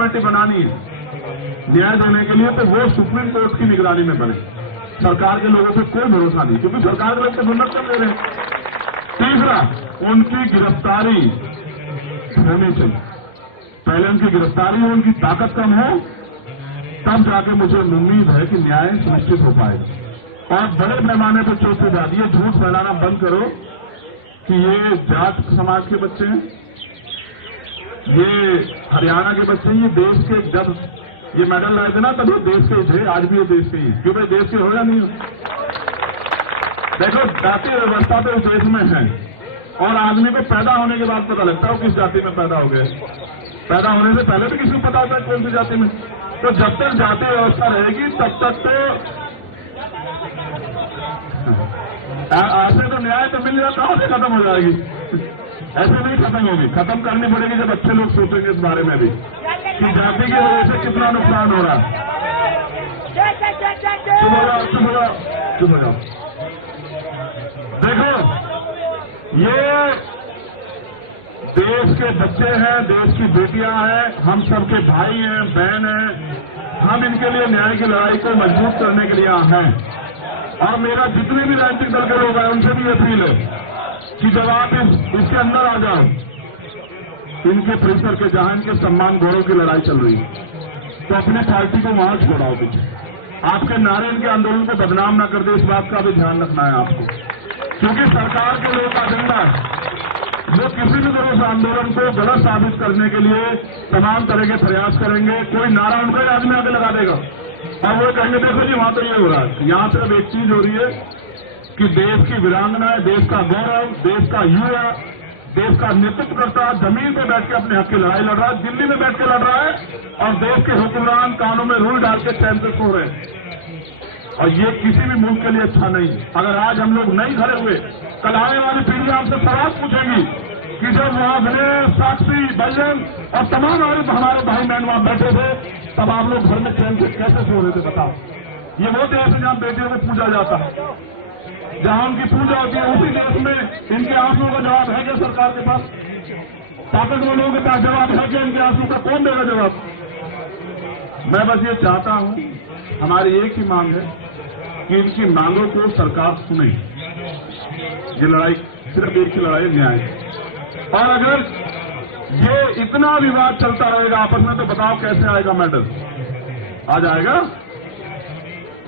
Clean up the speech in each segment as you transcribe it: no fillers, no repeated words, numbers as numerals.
Committee बनानी है न्याय देने के लिए, तो वो सुप्रीम कोर्ट की निगरानी में बने। सरकार के लोगों पे कोई भरोसा नहीं, क्योंकि सरकार के लोग तो दुर्लभ कर दे रहे हैं। तीसरा, उनकी गिरफ्तारी होनी चाहिए। पहले उनकी गिरफ्तारी हो, उनकी ताकत कम हो, तब जाके मुझे उम्मीद है कि न्याय सुनिश्चित हो पाएगा। और बड़े पैमाने पर चोट से ज्यादा ये झूठ फैलाना बंद करो कि ये जाट समाज के बच्चे हैं, ये हरियाणा के बच्चे हैं, ये देश के, जब ये मेडल लाए थे ना तब ये देश के ही थे, आज भी ये देश के ही, क्यों भाई देश के हो या नहीं हो। देखो, जातीय व्यवस्था तो इस देश में है, और आदमी को पैदा होने के बाद पता लगता है किस जाति में पैदा हो गए। पैदा होने से पहले भी किसी को पता होता है कौन सी जाति में। तो जब तक जातीय व्यवस्था रहेगी तब तक तो ऐसे तो न्याय तो मिल जाता, कहां से खत्म हो जाएगी। ऐसे नहीं खत्म होगी, खत्म करनी पड़ेगी जब अच्छे लोग सोचेंगे इस बारे में भी कि जाति की वजह से कितना नुकसान हो रहा है। चुप हो जाओ। देखो, ये देश के बच्चे हैं, देश की बेटियां हैं, हम सबके भाई हैं, बहन हैं। हम इनके लिए न्याय की लड़ाई को मजबूत करने के लिए हैं। और मेरा जितने भी राजनीतिक दल के लोग हैं उनसे भी अपील है कि जब आप इसके अंदर आ जाओ, इनके परिसर के, जहां इनके सम्मान गौरव की लड़ाई चल रही है, तो अपने पार्टी को वहां छोड़ाओ पीछे। आपके नारे इनके आंदोलन को बदनाम न कर दे, इस बात का भी ध्यान रखना है आपको, क्योंकि सरकार के लोगों का एजेंडा है वो किसी भी तरह से आंदोलन को गलत साबित करने के लिए तमाम तरह के प्रयास करेंगे। कोई नारा उनका ही आदमी आगे लगा देगा और वो कहेंगे देखो जी वहां तो ये हो रहा है। यहां सिर्फ एक चीज हो रही है कि देश की वीरांगना, देश का गौरव, देश का युवा, देश का नेतृत्व करता है, जमीन पर बैठ के अपने हक की लड़ाई लड़ रहा है, दिल्ली में बैठ के लड़ रहा है, और देश के हुक्मरान कानों में रूल डाल के चैन से सो रहे हैं। और ये किसी भी मुल्क के लिए अच्छा नहीं। अगर आज हम लोग नहीं खड़े हुए, कल आने वाली पीढ़ी आपसे सवाल पूछेगी कि जब वहां गणेश, साक्षी, बल्लभ और तमाम हमारे भाई बहन वहां बैठे थे, तब आप लोग घर में चैन से कैसे सो रहे थे बताओ। ये वो देश है जहां बेटियों को पूजा जाता है, जहां उनकी पूजा होती है। उसी देश में इनके आंसुओं का जवाब है क्या सरकार के पास? ताकतवर लोगों के पास जवाब है क्या? इनके आंसुओं का कौन देगा जवाब? मैं बस ये चाहता हूं, हमारी एक ही मांग है कि इनकी मांगों को सरकार सुने। ये लड़ाई सिर्फ एक ही लड़ाई न्याय। और अगर ये इतना विवाद चलता रहेगा आपस में, तो बताओ कैसे आएगा मेडल? आ जाएगा?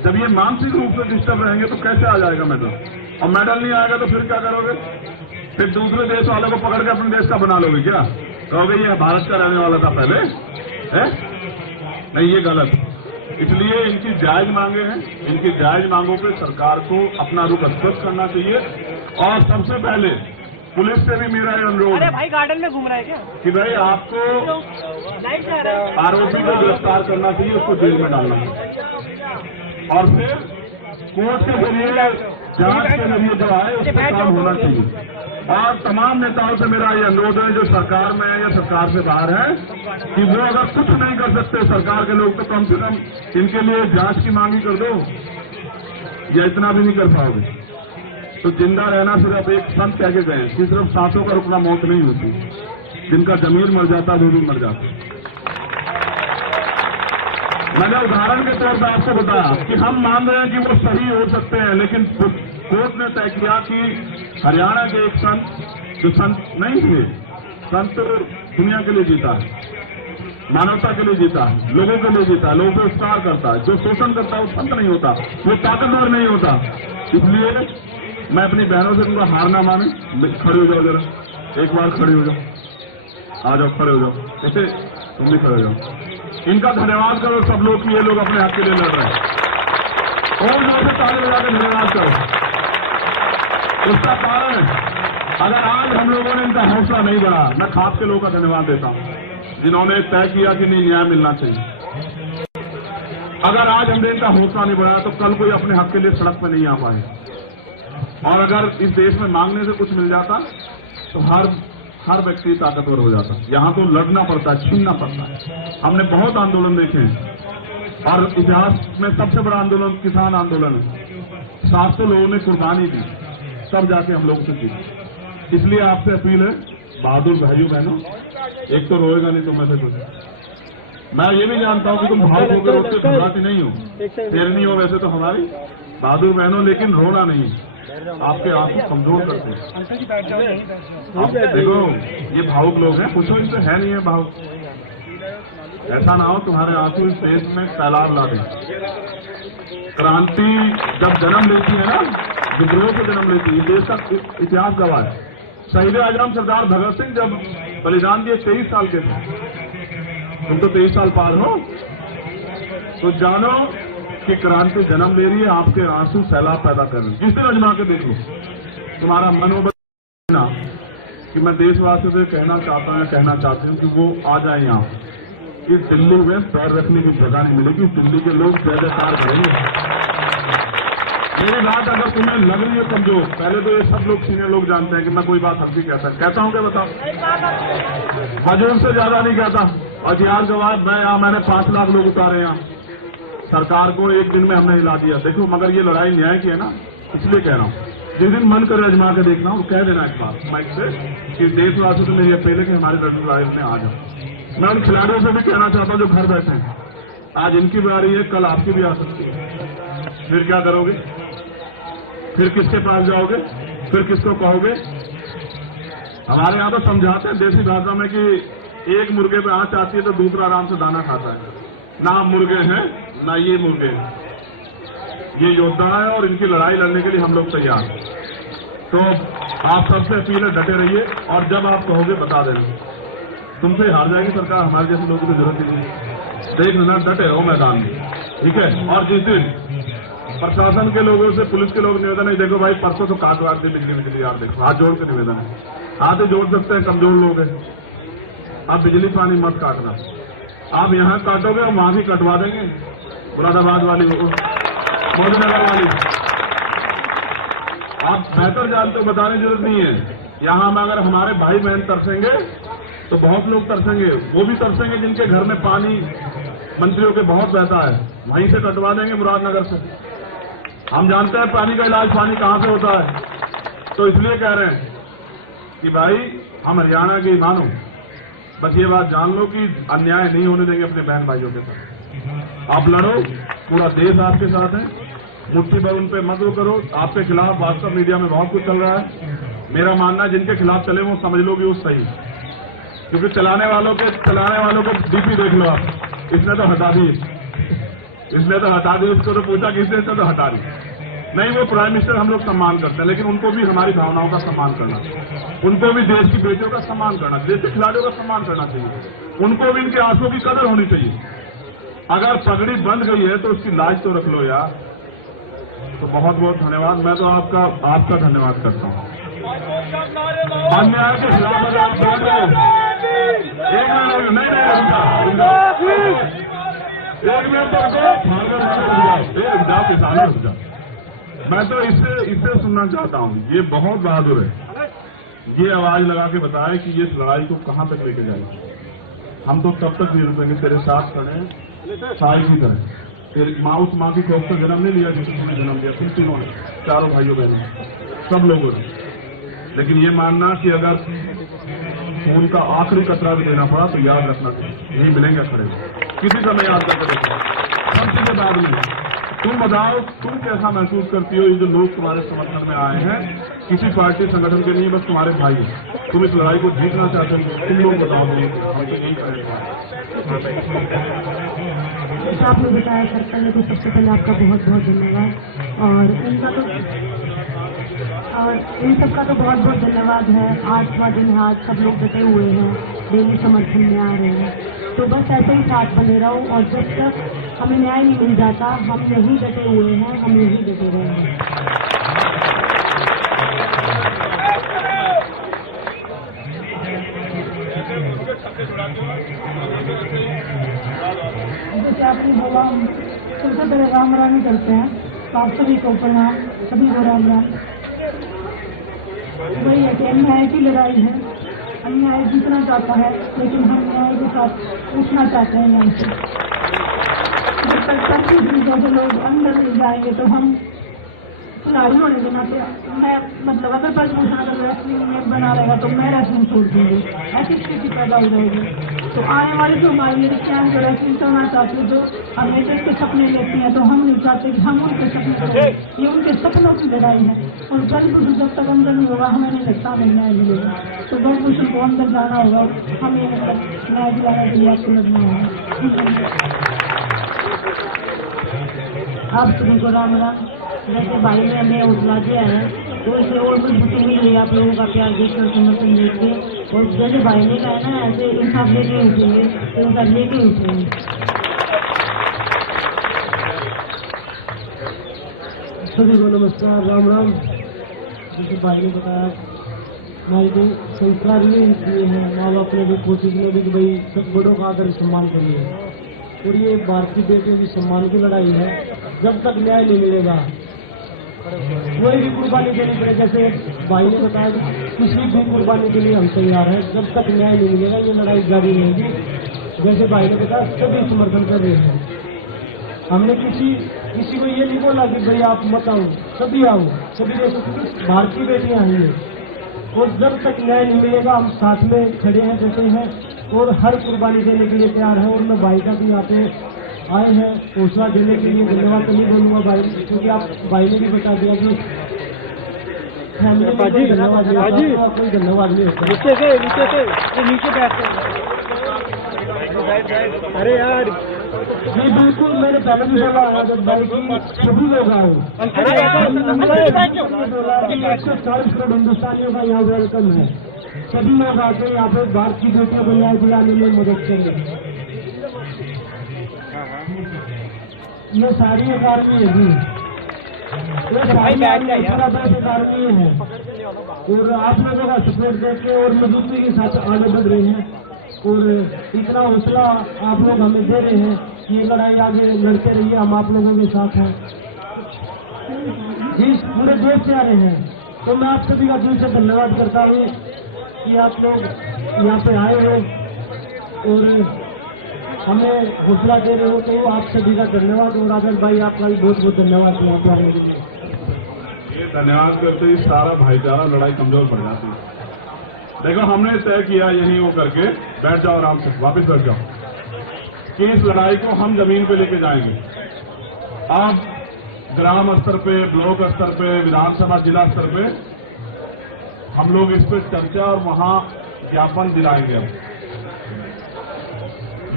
जब ये मानसिक रूप से डिस्टर्ब रहेंगे तो कैसे आ जाएगा मेडल? और मेडल नहीं आएगा तो फिर क्या करोगे? फिर दूसरे देश वालों को पकड़ के अपने देश का बना लोगे क्या? कहोगे ये भारत का रहने वाला था पहले है? नहीं, ये गलत। इसलिए इनकी जायज मांगे हैं, इनकी जायज मांगों पे सरकार को अपना रुख स्पष्ट करना चाहिए। और सबसे पहले पुलिस से भी मेरा ये अनुरोध, अरे भाई गार्डन में घूम रहा है क्या, कि भाई आपको आरोपी को गिरफ्तार करना चाहिए, उसको जेल में डालना है, और फिर कोर्ट के जरिए, जांच के जरिए जो है उसका काम होना चाहिए। और तमाम नेताओं से मेरा ये अनुरोध है जो सरकार में है या सरकार से बाहर है, कि वो अगर कुछ नहीं कर सकते सरकार के लोग, तो कम से कम इनके लिए जांच की मांग ही कर दो, या इतना भी नहीं कर पाओगे तो जिंदा रहना सिर्फ एक संत कह के गए कि सिर्फ सांसों का रुकना मौत नहीं होती, जिनका जमीर मर जाता वो भी मर जाता। मैंने उदाहरण के तौर पर आपको बताया कि हम मान रहे हैं कि वो सही हो सकते हैं, लेकिन कोर्ट ने तय किया कि हरियाणा के एक संत, जो संत नहीं थे, संत दुनिया के लिए जीता है, मानवता के लिए जीता है, लोगों के लिए जीता है, लोगों को उपकार करता है। जो शोषण करता है वो संत नहीं होता, वो ताकतवर नहीं होता। इसलिए मैं अपनी बहनों से उनका हार ना माने, खड़े हो जाओ जरा, एक बार खड़े हो जाओ, आ जाओ, खड़े हो जाओ, ऐसे तुम भी खड़े हो जाओ। इनका धन्यवाद करो सब लोग कि ये लोग अपने हक के लिए लड़ रहे हैं, और जोर से ताली बजा के धन्यवाद करो। उसका कारण, अगर आज हम लोगों ने इनका हौसला नहीं बढ़ा, मैं खास के लोगों का धन्यवाद देता हूं जिन्होंने तय किया कि नहीं, न्याय मिलना चाहिए। अगर आज हमने इनका हौसला नहीं बढ़ाया तो कल कोई अपने हक के लिए सड़क पर नहीं आ पाए। और अगर इस देश में मांगने से कुछ मिल जाता तो हर व्यक्ति ताकतवर हो जाता। यहां तो लड़ना पड़ता है, छीनना पड़ता है। हमने बहुत आंदोलन देखे हैं, और इतिहास में सबसे बड़ा आंदोलन किसान आंदोलन है। 700 लोगों ने कुर्बानी दी, तब जाके हम लोग से जीते। इसलिए आपसे अपील है, बहादुर भाइयों बहनों, एक तो रोएगा नहीं तो मैं से कुछ मैं ये भी जानता हूँ कि तुम भावुक हो गए, उससे घबराती नहीं हो, शेरनी हो वैसे तो हमारी बहादुर बहनों, लेकिन रोना नहीं, आपके आंसू कमजोर करते हैं। आप देखो ये भावुक लोग हैं, पूछो इनसे है नहीं है भावुक, ऐसा ना हो तुम्हारे आंसू इस देश में सैलाब ला दें। क्रांति जब जन्म लेती है ना, विद्रोह से जन्म लेती है, देश का इतिहास गवाह है। शहीद आजम सरदार भगत सिंह जब बलिदान दिए 23 साल के थे, तुम तो 23 साल पार हो, तो जानो कि क्रांति जन्म ले रही है, आपके आंसू सैलाब पैदा कर रहे हैं। जिस दिन अजमा के देखो तुम्हारा मनोबल ना, कि मैं देशवासियों से कहना चाहती हूँ कि वो आ जाए यहाँ। इस दिल्ली में पैर रखने की जगह नहीं मिलेगी, दिल्ली के लोग जय जयकार करेंगे। मेरी बात अगर तुम्हें लग रही है कमजोर, पहले तो ये सब लोग सीनियर लोग जानते हैं कि मैं कोई बात हल्की कहता हूँ क्या, बताओ, हजूर से ज्यादा नहीं कहता। और यार जवाब मैंने 5 लाख लोग उतारे यहाँ, सरकार को एक दिन में हमने हिला दिया। देखो मगर ये लड़ाई न्याय की है ना, इसलिए कह रहा हूँ, जिस दिन मन करे अजमा के देखना और कह देना एक बात माइक से कि देशवासियों से मेरी अपील है कि हमारे लड़ाई में आ जाओ। मैं उन खिलाड़ियों से भी कहना चाहता हूँ जो घर बैठे हैं, आज इनकी बारी है, कल आपकी भी आ सकती है। फिर क्या करोगे? फिर किसके पास जाओगे? फिर किसको कहोगे? हमारे यहाँ तो समझाते हैं देसी भाषा में कि एक मुर्गे पे आंच आती है तो दूसरा आराम से दाना खाता है। ना मुर्गे हैं ना ये मुर्गे हैं, ये योद्धा है और इनकी लड़ाई लड़ने के लिए हम लोग तैयार हैं। तो आप सबसे अपील है डटे रहिए, और जब आप कहोगे बता देना, तुमसे हार जाएगी सरकार, हमारे जैसे लोगों की जरूरत ही नहीं। देख लेना, डटे रहो मैदान में, ठीक है। और जिस दिन प्रशासन के लोगों से, पुलिस के लोग निवेदन है, देखो भाई परसों तो काटवा दी बिजली यार, देखो हाथ जोड़ के निवेदन है, हाथ ही जोड़ सकते हैं, कमजोर लोग हैं। अब बिजली पानी मत काटना, आप यहाँ काटोगे हम वहां भी कटवा देंगे, मुरादाबाद वाली मोदीनगर वाली। आप बेहतर जानते हो, बताने की जरूरत नहीं है। यहाँ में अगर हमारे भाई बहन तरसेंगे तो बहुत लोग तरसेंगे, वो भी तरसेंगे जिनके घर में पानी मंत्रियों के बहुत बहता है, वहीं से कटवा देंगे मुरादनगर से। हम जानते हैं पानी का इलाज पानी कहां से होता है, तो इसलिए कह रहे हैं कि भाई हम हरियाणा के मानो, बस ये बात जान लो कि अन्याय नहीं होने देंगे अपने बहन भाइयों के साथ। आप लड़ो, पूरा देश आपके साथ है, मुट्ठी भर उन पे मत वो करो। आपके खिलाफ वास्तव मीडिया में बहुत कुछ चल रहा है, मेरा मानना है जिनके खिलाफ चले वो समझ लो कि वो सही, क्योंकि चलाने वालों के डीपी देख लो आप, इसने तो हटा दी, उसको तो पूछा किसने, तो हटा दी। नहीं, वो प्राइम मिनिस्टर हम लोग सम्मान करते हैं, लेकिन उनको भी हमारी भावनाओं का सम्मान करना, उनको भी देश की बेटियों का सम्मान करना, देश के खिलाड़ियों का सम्मान करना चाहिए, उनको भी इनके आंसुओं की कदर होनी चाहिए। अगर पगड़ी बंद गई है तो उसकी लाज तो रख लो यार। तो बहुत बहुत धन्यवाद, मैं तो आपका धन्यवाद करता हूँ। अन्याय के खिलाफ अगर आप बोल रहे हो, एक किसानों, मैं तो इससे सुनना चाहता हूँ, ये बहुत बहादुर है, ये आवाज लगा के बताए कि ये लड़ाई को कहां तक लेके जाएगी। हम तो तब तक नहीं रुकेंगे, तेरे साथ खड़े साई की तरह। तेरी माँ, उस माँ की खौफ से जन्म नहीं लिया जिसने जन्म लिया, तुम तीनों ने, चारों भाइयों बहनों, सब लोगों ने। लेकिन ये मानना कि अगर खून का आखिरी कतरा भी देना पड़ा तो याद रखना, यही मिलेंगे खड़े, किसी का मैं याद करके देखो, सबसे के बाद में। तुम बताओ, तुम कैसा महसूस करती हो, ये जो लोग तुम्हारे समर्थन में आए हैं, किसी पार्टी संगठन के नहीं, बस तुम्हारे भाई, तुम इस लड़ाई को जीतना चाहते हो, तुम लोग बताओ, हम तो यही करेंगे। आपने बताया सर, पहले तो सबसे पहले आपका बहुत बहुत धन्यवाद, और इन सबका तो बहुत बहुत धन्यवाद है। 8वां दिन है, आज सब लोग डटे हुए हैं, डेली समर्थन में आ रहे हैं, तो बस ऐसे ही साथ बने रहो, और जब तक हमें न्याय नहीं मिल जाता, हम यही डटे हुए हैं, हम यही डटे रहेंगे। जैसे आपने बोला, सबसे पहले राम राम करते हैं, तो आप सभी को प्रणाम, सभी को राम राम। वही है कि अन्याय की लड़ाई है, अन्याय जीतना चाहता है, लेकिन हम न्याय के साथ उठना चाहते हैं यहाँ से। जब तक सभी चीजों से लोग अंदर मिल जाएंगे तो हम खिलाड़ी होने देना। मैं मतलब अगर पद्म भूषण अगर रेसलिंग में बना रहेगा तो मैं रेसलिंग छोड़ दूंगी, ऐसी स्थिति पैदा हो जाएगी। तो आने वाले जो हमारे लिए क्या जोड़ा करना चाहते हैं, जो हमें के सपने लेते हैं, तो हम नहीं चाहते कि हम उनके सपने करें। ये उनके सपनों की लड़ाई है और जल्द जब तक अंदर नहीं होगा हमें नहीं लगता हमें न्याय मिलेगा। तो ब्रजभूषण को अंदर जाना होगा, हमें न्याय दिलाने के लिए आपको लगना होगा। आप सभी को राम राम। जैसे भाई ने हमें उठला दिया है तो इसे और मजबूती मिल रही है आप लोगों का प्यार देखकर, समर्थन देख के। और जैसे भाई ने कहा ना ऐसे इंसाफ लेके उठेंगे तो इंसाफ लेके उठेंगे। सभी को नमस्कार, राम राम। जैसे भाई ने बताया हमारे जो संस्कार ये है, माँ बाप ने भी कोशिश में भी कि भाई सब बड़ों का आदर सम्मान करिए। और ये भारतीय बेटियों की सम्मान की लड़ाई है। जब तक न्याय नहीं मिलेगा कोई भी कुर्बानी देनी पड़े। जैसे भाई ने बताया किसी भी कुर्बानी के लिए हम तैयार हैं। जब तक न्याय नहीं मिलेगा ये लड़ाई जारी रहेगी। जैसे भाई ने बताया सभी समर्थन कर रहे हैं। हमने किसी को ये नहीं बोला कि भाई आप मत आओ, सभी आओ, सभी जैसे भारतीय बेटियां आई हैं। और जब तक न्याय नहीं मिलेगा हम साथ में खड़े हैं जैसे हैं और हर कुर्बानी देने के लिए तैयार है। और मैं भाई का भी यहाँ पे आए हैं हौसला देने के लिए। धन्यवाद तो नहीं बोलूँगा भाई, क्योंकि आप भाई ने भी बता दिया कि फैमिली में कोई धन्यवाद नहीं होता, कोई धन्यवाद नहीं होता। नीचे बैठते। अरे यार जी बिल्कुल, मैंने पहले भी बोला आजाद भाई की सभी लोग आए। 140 करोड़ हिंदुस्तानियों का यहाँ वेलकम है। सभी लोग आके यहाँ पे भारत की बेटियों को न्याय दिलाने में मदद करेंगे। ये सारी अकादमी है जी, अकादमी है और आप लोगों का सपोर्ट देके और मजबूती के साथ आगे बढ़ रहे हैं। और इतना हौसला आप लोग हमें दे रहे हैं कि ये लड़ाई आगे लड़ते रहिए, हम आप लोगों के साथ हैं जी। पूरे देश से आ रहे हैं तो मैं आप सभी का दिल से धन्यवाद करता हूँ कि आप लोग यहाँ पे आए हो और हमें हौसला दे रहे हो। तो आप सभी का धन्यवाद। और आजाद भाई आपका भी बहुत बहुत धन्यवाद यहाँ पे आने के लिए। ये धन्यवाद करते ही सारा भाईचारा लड़ाई कमजोर पड़ जाती है। देखो हमने तय किया यहीं वो करके बैठ जाओ आराम से, वापस बैठ जाओ कि इस लड़ाई को हम जमीन पे लेके जाएंगे। आप ग्राम स्तर पे, ब्लॉक स्तर पे, विधानसभा जिला स्तर पे हम लोग इस पे चर्चा और वहां ज्ञापन दिलाएंगे। अब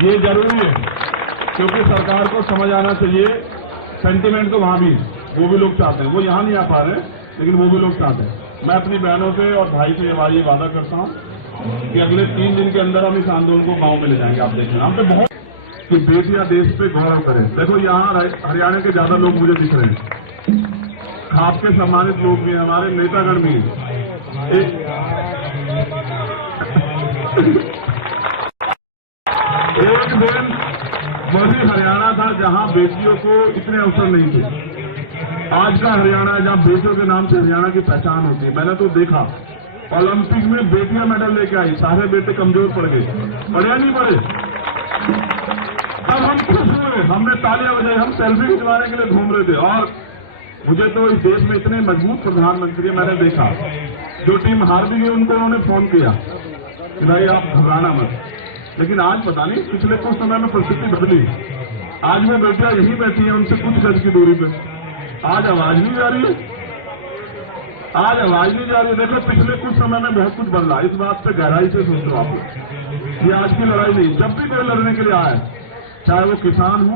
ये जरूरी है क्योंकि सरकार को समझ आना चाहिए, सेंटिमेंट तो वहां भी, वो भी लोग चाहते हैं, वो यहां नहीं आ पा रहे लेकिन वो भी लोग चाहते हैं। मैं अपनी बहनों से और भाई से ये वादा करता हूं कि अगले 3 दिन के अंदर हम इस आंदोलन को गांव में ले जाएंगे। आप देखें, हम पे बहुत कि बेटियां देश पे गौरव करें। देखो यहाँ हरियाणा के ज्यादा लोग मुझे दिख रहे हैं, आपके सम्मानित लोग भी, हमारे नेतागण भी। एक दिन वही हरियाणा था जहां बेटियों को इतने अवसर नहीं थे। आज का हरियाणा जहां बेटियों के नाम से हरियाणा की पहचान होती है। मैंने तो देखा ओलंपिक में बेटियां मेडल लेके आई, सारे बेटे कमजोर पड़ गए, पड़े या नहीं पड़े? तब हम खुश हुए, हमने तालियां बजाई, हम सेल्फी खिंचवाने के लिए घूम रहे थे। और मुझे तो इस देश में इतने मजबूत प्रधानमंत्री मैंने देखा, जो टीम हार भी गई उनको उन्होंने फोन किया कि भाई आप घबराना मत। लेकिन आज पता नहीं पिछले कुछ समय में परिस्थिति बदली। आज वो बेटियां यहीं बैठी हैं उनसे कुछ गज की दूरी पे। आज आवाज नहीं जा रही है, आज आवाज नहीं जा रही है। देखो पिछले कुछ समय में बहुत कुछ बदला, इस बात पे गहराई से सोच लो आप। ये आज की लड़ाई नहीं, जब भी कोई लड़ने के लिए आए, चाहे वो किसान हो,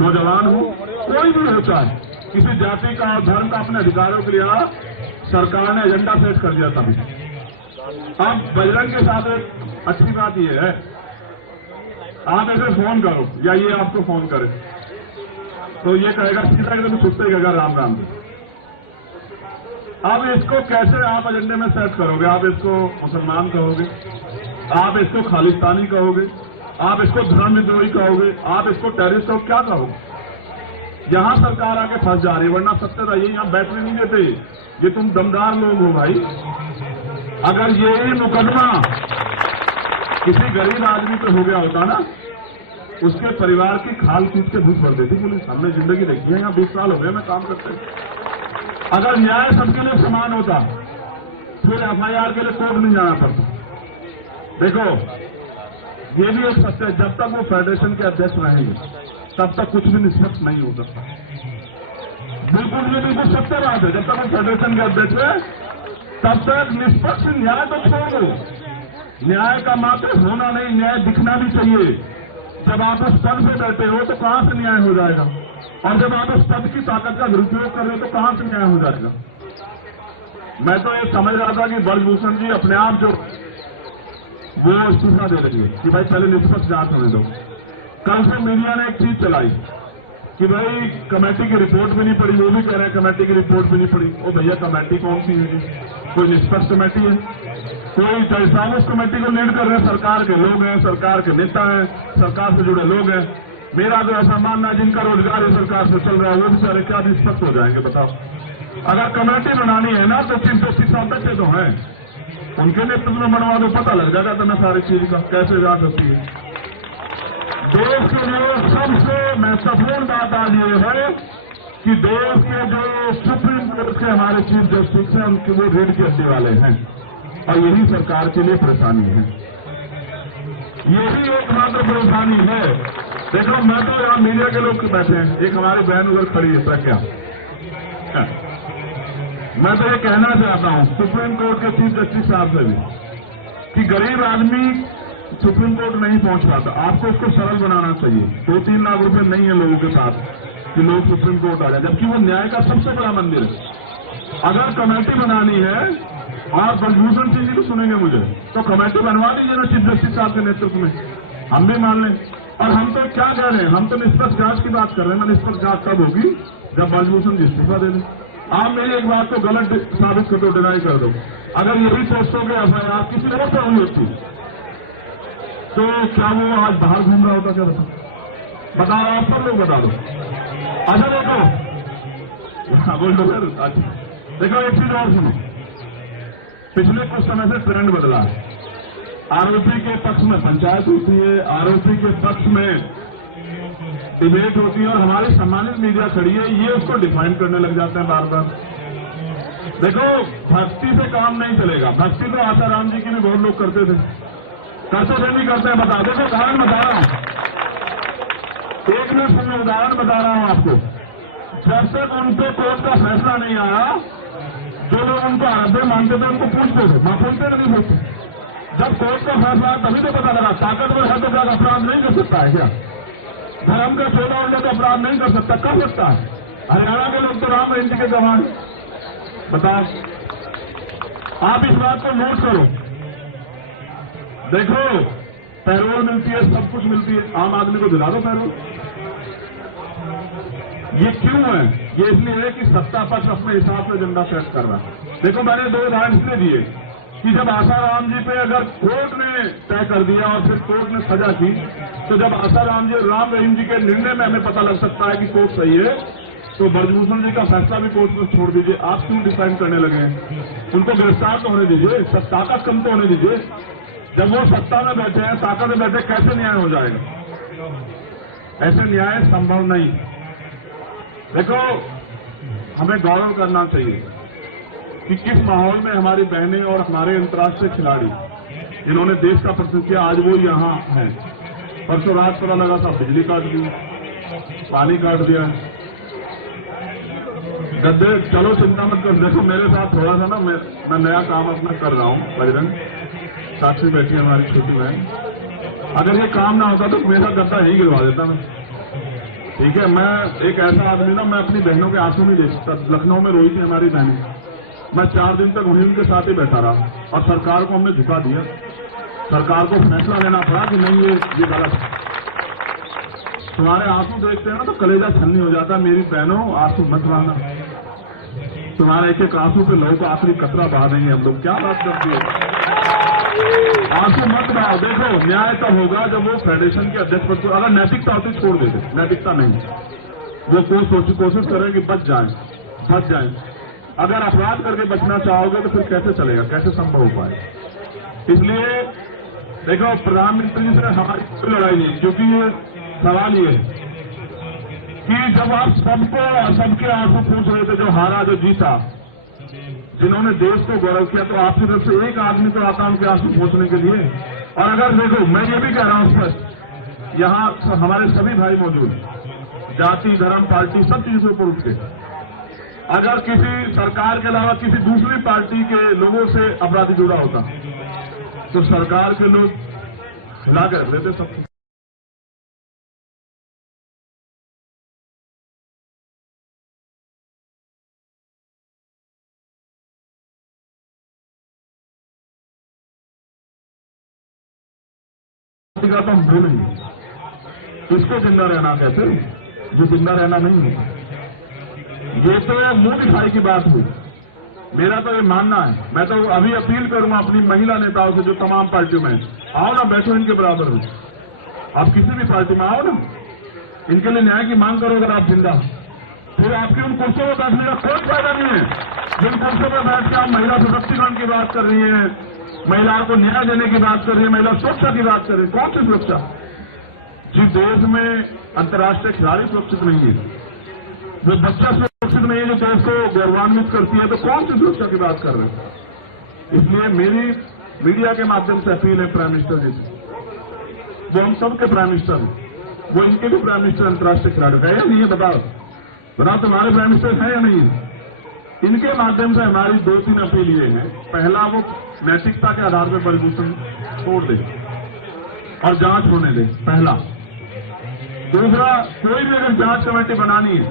नौजवान हो, कोई भी हो, चाहे किसी जाति का और धर्म का अपने अधिकारों के लिए आया, सरकार ने एजेंडा सेट कर दिया तभी। अब बजरंग के साथ एक अच्छी बात यह है, आप ऐसे फोन करो या ये आपको फोन करे तो ये कहेगा सीधा एकदम सुनते कहेगा राम राम। अब इसको कैसे आप एजेंडे में सेट करोगे? आप इसको मुसलमान कहोगे, आप इसको खालिस्तानी कहोगे, आप इसको धर्म विद्रोही कहोगे, आप इसको टेररिस्ट कहोगे, क्या कहोगे? यहां सरकार आके फंस जा रही है, वरना सत्य रहिए यहां बैठने नहीं देते। ये तुम दमदार लोग हो भाई। अगर यही मुकदमा किसी गरीब आदमी पे हो गया होता ना, उसके परिवार की खाल कूट के भूख भर देती पुलिस। हमने जिंदगी देखी है, यहाँ 20 साल हो गए मैं काम करते। अगर न्याय सबके लिए समान होता फिर FIR के लिए कोर्ट नहीं जाना पड़ता। देखो ये भी एक सत्य है, जब तक वो फेडरेशन के अध्यक्ष रहेंगे तब तक कुछ भी निष्पक्ष नहीं हो सकता। बिल्कुल ये बिल्कुल सत्य बात है, जब तक वो फेडरेशन के अध्यक्ष है तब तक निष्पक्ष न्याय तो छोड़ दो, न्याय का मात्र होना नहीं, न्याय दिखना भी चाहिए। जब आप उस पद पे बैठे हो तो कहां से न्याय हो जाएगा, और जब आप उस पद की ताकत का दुरुपयोग कर रहे हो तो कहां से न्याय हो जाएगा। मैं तो ये समझ रहा था कि ब्रजभूषण जी अपने आप जो वो इस्तीफा दे रही है कि भाई पहले निष्पक्ष जांच होने दो। कल से मीडिया ने एक चीज चलाई कि भाई कमेटी की रिपोर्ट भी नहीं पड़ी, वो भी कह रहे हैं कमेटी की रिपोर्ट भी नहीं पड़ी। ओ भैया कमेटी कौन सी है, कोई निष्पक्ष कमेटी है? कोई जैसा उस कमेटी को लीड कर रहे हैं सरकार के लोग हैं, सरकार के नेता हैं, सरकार से जुड़े लोग हैं। मेरा तो ऐसा मानना है जिनका रोजगार है सरकार से चल रहा है वो बेचारे क्या निष्पक्ष हो जाएंगे बताओ। अगर कमेटी बनानी है ना तो 330 सदस्य तो हैं, उनके नेतृत्व में बनवा दो, पता लग जाएगा तो मैं सारी चीज का कैसे जांच होती है। देश के लिए सबसे महत्वपूर्ण बात आज ये है कि देश के जो सुप्रीम कोर्ट के हमारे चीफ जस्टिस हैं उनके वो रीढ़ की हड्डी वाले हैं, और यही सरकार के लिए परेशानी है। यही एकमात्र परेशानी है। देखो मैं तो यहाँ मीडिया के लोग बैठे हैं, एक हमारी बहन उधर खड़ी है प्रज्ञा, मैं तो ये कहना चाहता हूं सुप्रीम कोर्ट के चीफ जस्टिस साहब से भी कि गरीब आदमी सुप्रीम कोर्ट नहीं पहुंच पाता, आपको उसको सरल बनाना चाहिए। 2-3 लाख रुपए नहीं है लोगों के पास कि लोग सुप्रीम कोर्ट आ जाए, जबकि वो न्याय का सबसे बड़ा मंदिर है। अगर कमेटी बनानी है और ब्रजभूषण सिंह जी भी सुनेंगे मुझे तो कमेटी बनवा दीजिए ना चीफ जस्टिस साहब के नेतृत्व में, हम भी मान लें। और हम तो क्या कह रहे हैं, हम तो निष्पक्ष जांच की बात कर रहे हैं। निष्पक्ष जांच कब होगी, जब ब्रजभूषण जी इस्तीफा दे दें। आप मेरी एक बात को गलत साबित कर दो, डिनाई कर दो। अगर यही सोचोगे एफआईआर किसी और पर हुई होती तो क्या वो आज बाहर घूम रहा होता, क्या बताओ आप सब लोग बता दो। अच्छा देखो बोल दो सर। अच्छा देखो एक चीज और सुनो, पिछले कुछ समय से ट्रेंड बदला है। आरोपी के पक्ष में पंचायत होती है, आरोपी के पक्ष में डिबेट होती है, और हमारी सम्मानित मीडिया खड़ी है, ये उसको डिफाइन करने लग जाते हैं बार बार। देखो भक्ति से काम नहीं चलेगा, भक्ति तो आसाराम जी की भी बहुत लोग करते थे, करते थे नहीं करते हैं, बता देखो उदाहरण बता रहा हूं, 1 मिनट समय उदाहरण बता रहा हूं आपको। जब तक उनके कोर्ट का फैसला नहीं आया, जो लोग उनको आराध्य मानते थे उनको पूछते थे, मैं पूछते नहीं पूछते। जब कोर्ट का फैसला तभी तो पता लगा ताकतवर है तो क्या अपराध नहीं कर सकता है, क्या धर्म का छोटा होने का अपराध नहीं कर सकता, कर सकता है। हरियाणा के लोग तो राम रहीम जी के जवान, बताओ आप इस बात को नोट करो। देखो पैरोल मिलती है, सब कुछ मिलती है, आम आदमी को दिला दो पैरोल। ये क्यों है? ये इसलिए है कि सत्ता पक्ष अपने हिसाब से एजेंडा सेट कर रहा है। देखो मैंने 2 उदाहरण इसलिए दिए कि जब आसाराम जी पे अगर कोर्ट ने तय कर दिया और फिर कोर्ट ने सजा की, तो जब आसाराम जी और राम रहीम जी के निर्णय में हमें पता लग सकता है कि कोर्ट सही है, तो ब्रजभूषण जी का फैसला भी कोर्ट में छोड़ दीजिए। आप क्यों डिफाइन करने लगे हैं? उनको गिरफ्तार तो होने दीजिए, ताकत कम तो होने दीजिए। जब वो सत्ता में बैठे हैं, ताकत में बैठे, कैसे न्याय हो जाएगा? ऐसे न्याय संभव नहीं। देखो हमें गौरव करना चाहिए कि किस माहौल में हमारी बहनें और हमारे अंतर्राष्ट्रीय खिलाड़ी जिन्होंने देश का प्रतिनिधित्व किया आज वो यहाँ हैं। परसों रात पता लगा था बिजली काट दी, पानी काट दिया। गद्दे चलो चिंता मत कर, देखो मेरे साथ थोड़ा सा ना मैं नया काम अपना कर रहा हूँ। बजरंग साक्षी बैठी है हमारी छोटी बहन, अगर ये काम ना होता तो मेरा गद्दा यही गिरवा देता मैं, ठीक है। मैं एक ऐसा आदमी ना, मैं अपनी बहनों के आंसू नहीं देख सकता। लखनऊ में रोई थी हमारी बहनें, मैं 4 दिन तक उन्हीं उनके साथ ही बैठा रहा, और सरकार को हमने झुका दिया। सरकार को फैसला लेना पड़ा कि नहीं ये गलत है। तुम्हारे आंसू देखते हैं ना तो कलेजा छलनी हो जाता है। मेरी बहनों आंसू मत बहाना, तुम्हारे एक एक आंसू पे लोगों का आखिरी कतरा बहा देंगे हम लोग। क्या बात करती है, आंसू मत बहाओ। देखो न्याय तब होगा जब वो फेडरेशन के अध्यक्ष पद को, अगर नैतिकता होती छोड़ देते, नैतिकता नहीं, वो कोशिश करें कि बच जाए। अगर अपराध करके बचना चाहोगे तो फिर कैसे चलेगा, कैसे संभव हो पाए? इसलिए देखो प्रधानमंत्री जी से हमारी कोई लड़ाई नहीं, क्योंकि ये सवाल ये है कि जब आप सबके आंसू पूछ रहे थे, जो हारा जो जीता, जिन्होंने देश को गौरव किया, तो आपकी तरफ से एक आदमी तो आता उनके आंसू पूछने के लिए, और अगर देखो, मैं ये भी कह रहा हूं सर, यहाँ हमारे सभी भाई मौजूद, जाति, धर्म, पार्टी, सब चीजों पर उठ के, अगर किसी सरकार के अलावा किसी दूसरी पार्टी के लोगों से अपराधी जुड़ा होता तो सरकार के लोग हिला के रख देते सब। का तो हम भूलेंगे, इसको जिंदा रहना कहते, जो जिंदा रहना नहीं है। ये तो मुंह दिखाई की बात हुई। मेरा तो ये मानना है, मैं तो अभी अपील करूंगा अपनी महिला नेताओं से जो तमाम पार्टियों में, आओ ना, बैठो, इनके बराबर हो। आप किसी भी पार्टी में आओ ना, इनके लिए न्याय की मांग करो अगर आप जिंदा। फिर आपके उन कुर्सियों पर बैठने का कोई फायदा नहीं है जिन कुर्सियों पर बैठ के आप महिला सशक्तिकरण की बात कर रही है, महिलाओं को न्याय देने की बात कर रही है, महिला सुरक्षा की बात कर रही है। कौन सी सुरक्षा? जिस देश में अंतर्राष्ट्रीय खिलाड़ी सुरक्षित नहीं है, जो बच्चा सुरक्षित नहीं है, जो देश को गौरवान्वित करती है, तो कौन सी सुरक्षा की बात कर रहे हैं? इसलिए मेरी मीडिया के माध्यम से अपील है प्राइम मिनिस्टर जी से, वो हम सबके प्राइम मिनिस्टर हैं, वो इनके भी प्राइम मिनिस्टर अंतर्राष्ट्रीय खिलाड़ी है या नहीं है? बताओ तुम्हारे प्राइम मिनिस्टर हैं या नहीं है? इनके माध्यम से हमारी 2-3 अपील ये है। पहला, वो नैतिकता के आधार पर बलिभूषण छोड़ दे और जांच होने दे, पहला। दूसरा, कोई भी अगर जांच कमेटी बनानी है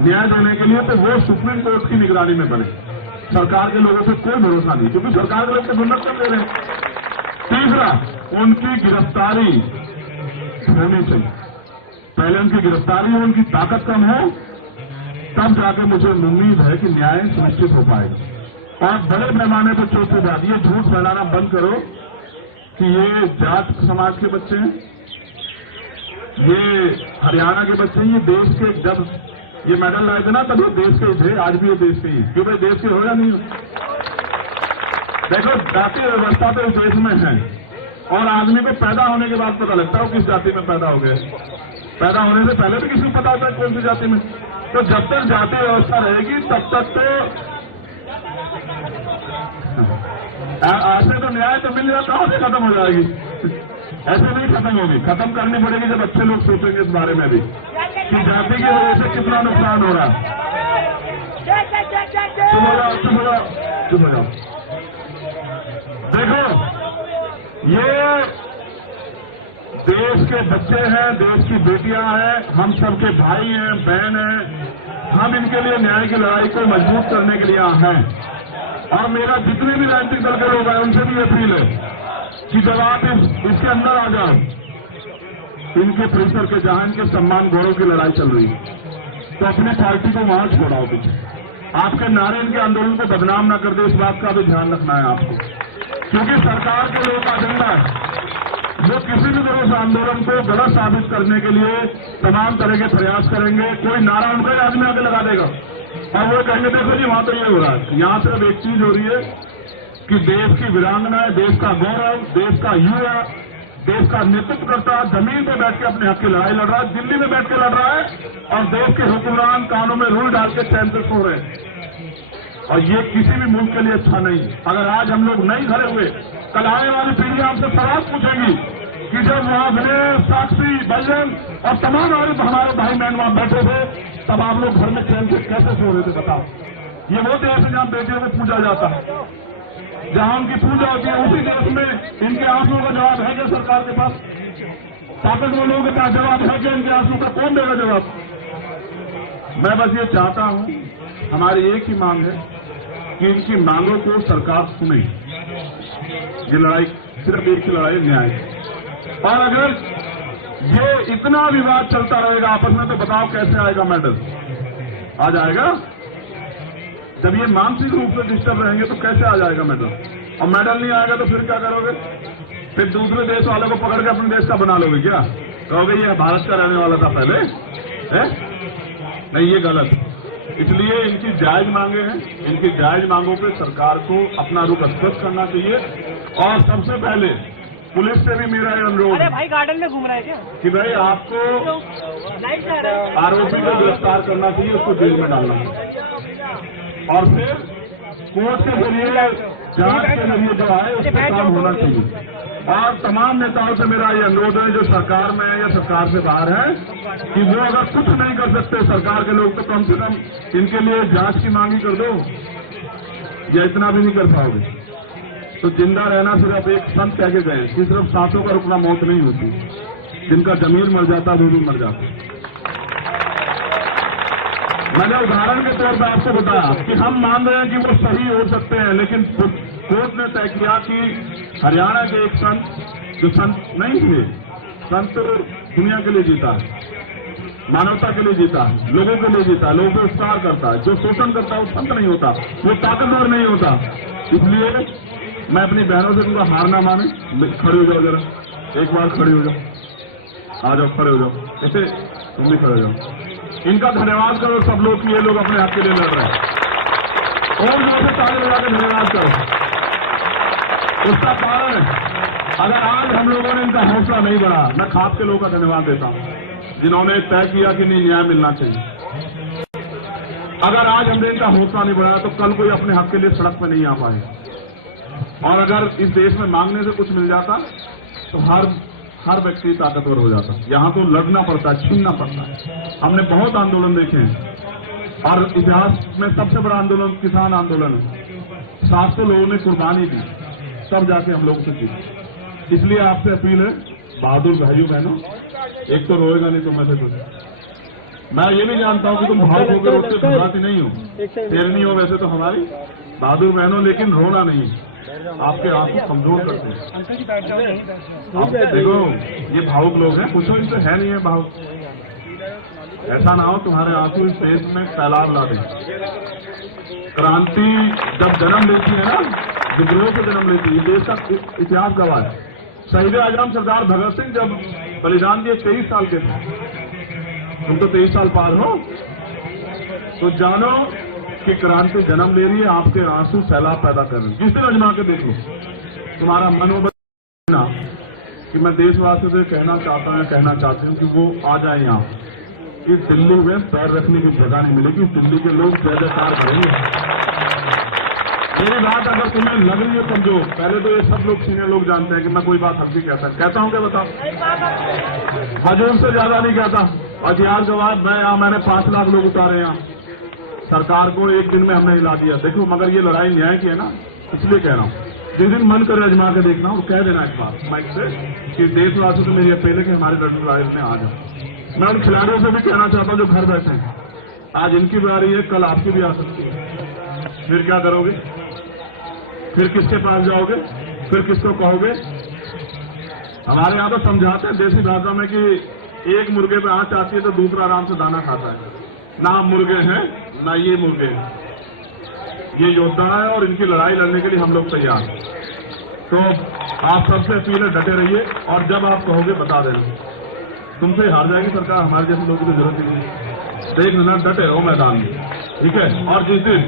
न्याय देने के लिए तो वो सुप्रीम कोर्ट की निगरानी में बने। सरकार के लोगों से कोई भरोसा नहीं, क्योंकि सरकार के लोग के गुंडा कर दे रहे हैं। तीसरा, उनकी गिरफ्तारी होनी चाहिए। पहले उनकी गिरफ्तारी हो, उनकी ताकत कम हो, तब जाके मुझे उम्मीद है कि न्याय सुनिश्चित हो पाएगा। और बड़े पैमाने पर चौथी बात, ये झूठ फैलाना बंद करो कि ये जाट समाज के बच्चे हैं, ये हरियाणा के बच्चे हैं, ये देश के, जब ये मेडल लाए थे ना तब ये देश के थे, आज भी ये देश के ही। क्यों भाई, देश के हो या नहीं हो? देखो, जातीय व्यवस्था तो इस देश में है और आदमी को पैदा होने के बाद पता लगता है किस जाति में पैदा हो गए। पैदा होने से पहले भी किसी को पता होता है कौन सी जाति में। तो जब तक जातीय व्यवस्था रहेगी तब तक तो ऐसे तो न्याय तो मिल जाता, कहां से खत्म हो जाएगी? ऐसे नहीं खत्म होगी, खत्म करनी पड़ेगी जब अच्छे लोग सोचेंगे इस बारे में भी कि जाति की वजह से कितना नुकसान हो रहा है। चुप हो जाओ, चुप हो जाओ, चुप हो जाओ। देखो, ये देश के बच्चे हैं, देश की बेटियां हैं, हम सबके भाई हैं, बहन हैं। हम इनके लिए न्याय की लड़ाई को मजबूत करने के लिए हैं। और मेरा जितने भी राजनीतिक दल के लोग हैं उनसे भी अपील है कि जब आप इसके अंदर आ जाओ, इनके परिसर के, जहां इनके सम्मान गौरव की लड़ाई चल रही है, तो अपनी पार्टी को वहां छोड़ाओ पीछे। आपके नारे इनके आंदोलन को बदनाम न कर दे, इस बात का भी ध्यान रखना है आपको, क्योंकि सरकार के लोगों का एजेंडा है वो किसी भी तरह से आंदोलन को गलत साबित करने के लिए तमाम तरह के प्रयास करेंगे। कोई नारा उनका ही आदमी आगे लगा देगा और वो कहेंगे देखो जी वहां तो ये हो रहा है। यहां सिर्फ एक चीज हो रही है कि देश की वीरांगना, देश का गौरव, देश का युवा, देश का नेतृत्व करता जमीन पे बैठ के अपने हक की लड़ाई लड़ रहा है, दिल्ली में बैठ के लड़ रहा है, और देश के हुक्मरान कानों में रूल डाल के चैन से सो रहे हैं। और ये किसी भी मुल्क के लिए अच्छा नहीं। अगर आज हम लोग नहीं खड़े हुए, कल आने वाली पीढ़ी आपसे सवाल पूछेगी कि जब वहां विनय, साक्षी, बजरंग और तमाम हमारे भाई बहन वहां बैठे थे, तब आप लोग घर में चैन से कैसे सो रहे थे? बताओ। ये वो देश है जहां बेटियों को पूजा जाता है, जहां उनकी पूजा होती है। उसी देश में इनके आंसुओं का जवाब है क्या सरकार के पास? ताकतवर लोगों के पास जवाब है क्या? इनके आंसुओं का कौन देगा जवाब? मैं बस ये चाहता हूं, हमारी एक ही मांग है कि इनकी मांगों को सरकार सुने। ये लड़ाई सिर्फ एक की लड़ाई न्याय। और अगर ये इतना विवाद चलता रहेगा आपस में, तो बताओ कैसे आएगा मेडल? आ जाएगा? जब ये मानसिक रूप से डिस्टर्ब रहेंगे तो कैसे आ जाएगा मेडल? और मेडल नहीं आएगा तो फिर क्या करोगे? फिर दूसरे देश वालों को पकड़ के अपने देश का बना लोगे क्या? कहोगे ये भारत का रहने वाला था पहले है? नहीं, ये गलत। इसलिए इनकी जायज मांगे हैं, इनकी जायज मांगों पे सरकार को अपना रुख स्पष्ट करना चाहिए। और सबसे पहले पुलिस से भी मेरा ये अनुरोध है, भाई गार्डन में घूम रहा है क्या, कि भाई आपको आरोपी को गिरफ्तार करना चाहिए, उसको जेल में डालना है और फिर कोर्ट के जरिए, जांच के जरिए जो है उस पर काम होना चाहिए। और तमाम नेताओं से मेरा ये अनुरोध है जो सरकार में है या सरकार से बाहर है कि वो अगर कुछ नहीं कर सकते सरकार के लोग, तो कम से कम इनके लिए जांच की मांग ही कर दो, या इतना भी नहीं कर पाओगे तो जिंदा रहना सिर्फ एक संत कह के गए कि सिर्फ सांसों का रुकना मौत नहीं होती, जिनका जमीर मर जाता वो भी मर जाता। मैंने उदाहरण के तौर पर आपको बताया कि हम मान रहे हैं कि वो सही हो सकते हैं, लेकिन कोर्ट ने तय किया कि हरियाणा के एक संत, जो संत नहीं थे, संत दुनिया के लिए जीता है, मानवता के लिए जीता है, लोगों के लिए जीता है, लोगों को उपकार करता है, जो शोषण करता है वो संत नहीं होता, वो ताकतवर नहीं होता। इसलिए मैं अपनी बहनों से उनका हार ना माने, खड़े हो जाओ जरा, एक बार खड़े हो जाओ, आ जाओ, खड़े हो जाओ, ऐसे तुम भी खड़े हो जाओ। इनका धन्यवाद करो सब लोग कि ये लोग अपने हक के लिए लड़ रहे हैं, और लोगों से ताली बजा के धन्यवाद करो। उसका कारण अगर आज हम लोगों ने इनका हौसला नहीं बढ़ा, मैं खास के लोगों का धन्यवाद देता हूं जिन्होंने तय किया कि नहीं न्याय मिलना चाहिए। अगर आज हमने इनका हौसला नहीं बढ़ाया तो कल कोई अपने हक के लिए सड़क पर नहीं आ पाए, और अगर इस देश में मांगने से कुछ मिल जाता तो हर व्यक्ति ताकतवर हो जाता। यहां तो लड़ना पड़ता है, छीनना पड़ता है। हमने बहुत आंदोलन देखे हैं, और इतिहास में सबसे बड़ा आंदोलन किसान आंदोलन है। 700 लोगों ने कुर्बानी दी, तब जाके हम लोगों से जीते। इसलिए आपसे अपील है, बहादुर भाइयों बहनों, एक तो रोएगा नहीं तो मैं से कुछ। मैं ये भी जानता हूं कि तुम भावुक होकर रोते घबराती नहीं हो, शेरनी हो वैसे तो हमारी बहादुर बहनों, लेकिन रोना नहीं, आपके आंसू कमजोर करते हैं। आप देखो ये भावुक लोग हैं, कुछ इनसे है नहीं है भावुक, ऐसा ना हो तुम्हारे आंसू इस देश में सैलाब ला दें। क्रांति जब जन्म लेती है ना, विद्रोह से जन्म लेती है, देश का इतिहास गवाह है। शहीद आजम सरदार भगत सिंह जब बलिदान दिए 23 साल के थे, तुम तो 23 साल पार हो, तो जानो कि क्रांति जन्म ले रही है, आपके आंसू सैलाब पैदा कर रही है। जिस दिन अजमा के देख लो तुम्हारा मनोबल कि मैं देशवासियों से कहना चाहती हूँ कि वो आ जाए यहाँ। इस दिल्ली में पैर रखने की जगह नहीं मिलेगी, दिल्ली के लोग जय जयकार करेंगे। मेरी बात अगर तुम्हें लग रही है कमजोर, पहले तो ये सब लोग सीनियर लोग जानते हैं कि मैं कोई बात हल्की कहता हूँ क्या बताओ, हजूर से ज्यादा नहीं कहता। और यार जवाब मैंने 5 लाख लोग उतारे यहाँ, सरकार को एक दिन में हमने हिला दिया। देखो मगर ये लड़ाई न्याय की है ना, इसलिए कह रहा हूँ, जिस दिन मन करे अजमा के देखना और कह देना इस बात माइक से कि देशवासियों से मेरी अपील है कि हमारे लड़ाई में आ जाओ। मैं उन खिलाड़ियों से भी कहना चाहता हूँ जो घर बैठे हैं, आज इनकी बारी है, कल आपकी भी आ सकती है। फिर क्या करोगे? फिर किसके पास जाओगे? फिर किसको कहोगे? हमारे यहाँ तो समझाते हैं देसी भाषा में कि एक मुर्गे पे आंच आती है तो दूसरा आराम से दाना खाता है। ना हम मुर्गे हैं ना ये मुर्गे हैं, ये योद्धा है और इनकी लड़ाई लड़ने के लिए हम लोग तैयार हैं। तो आप सबसे अपील है, डटे रहिए, और जब आप कहोगे बता देना। तुमसे हार जाएगी सरकार, हमारे जैसे लोगों की जरूरत ही नहीं। देख लेना, डटे रहो मैदान में, ठीक है। और जिस दिन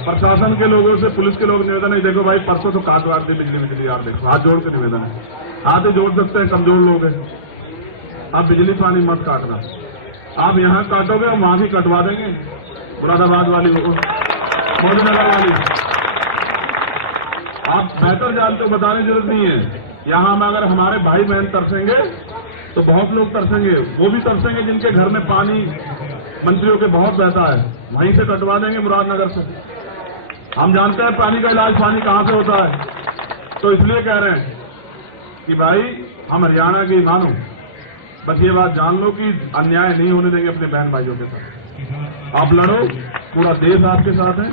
प्रशासन के लोगों से, पुलिस के लोग निवेदन है, देखो भाई परसों तो काट वाट दी बिजली यार, देखो हाथ जोड़ के निवेदन है, हाथ ही जोड़ सकते हैं, कमजोर लोग हैं। आप बिजली पानी मत काटना, आप यहाँ काटोगे और वहां भी कटवा देंगे, मुरादाबाद वाली लोगों, मोदीनगर वाली। आप बेहतर जानते हो, बताने की जरूरत नहीं है। यहाँ में अगर हमारे भाई बहन तरसेंगे तो बहुत लोग तरसेंगे, वो भी तरसेंगे जिनके घर में पानी मंत्रियों के बहुत बहता है, वहीं से कटवा देंगे मुरादनगर से। हम जानते हैं पानी का इलाज पानी कहां से होता है, तो इसलिए कह रहे हैं कि भाई हम हरियाणा की मानो, बस ये बात जान लो कि अन्याय नहीं होने देंगे अपने बहन भाइयों के साथ। आप लड़ो, पूरा देश आपके साथ है,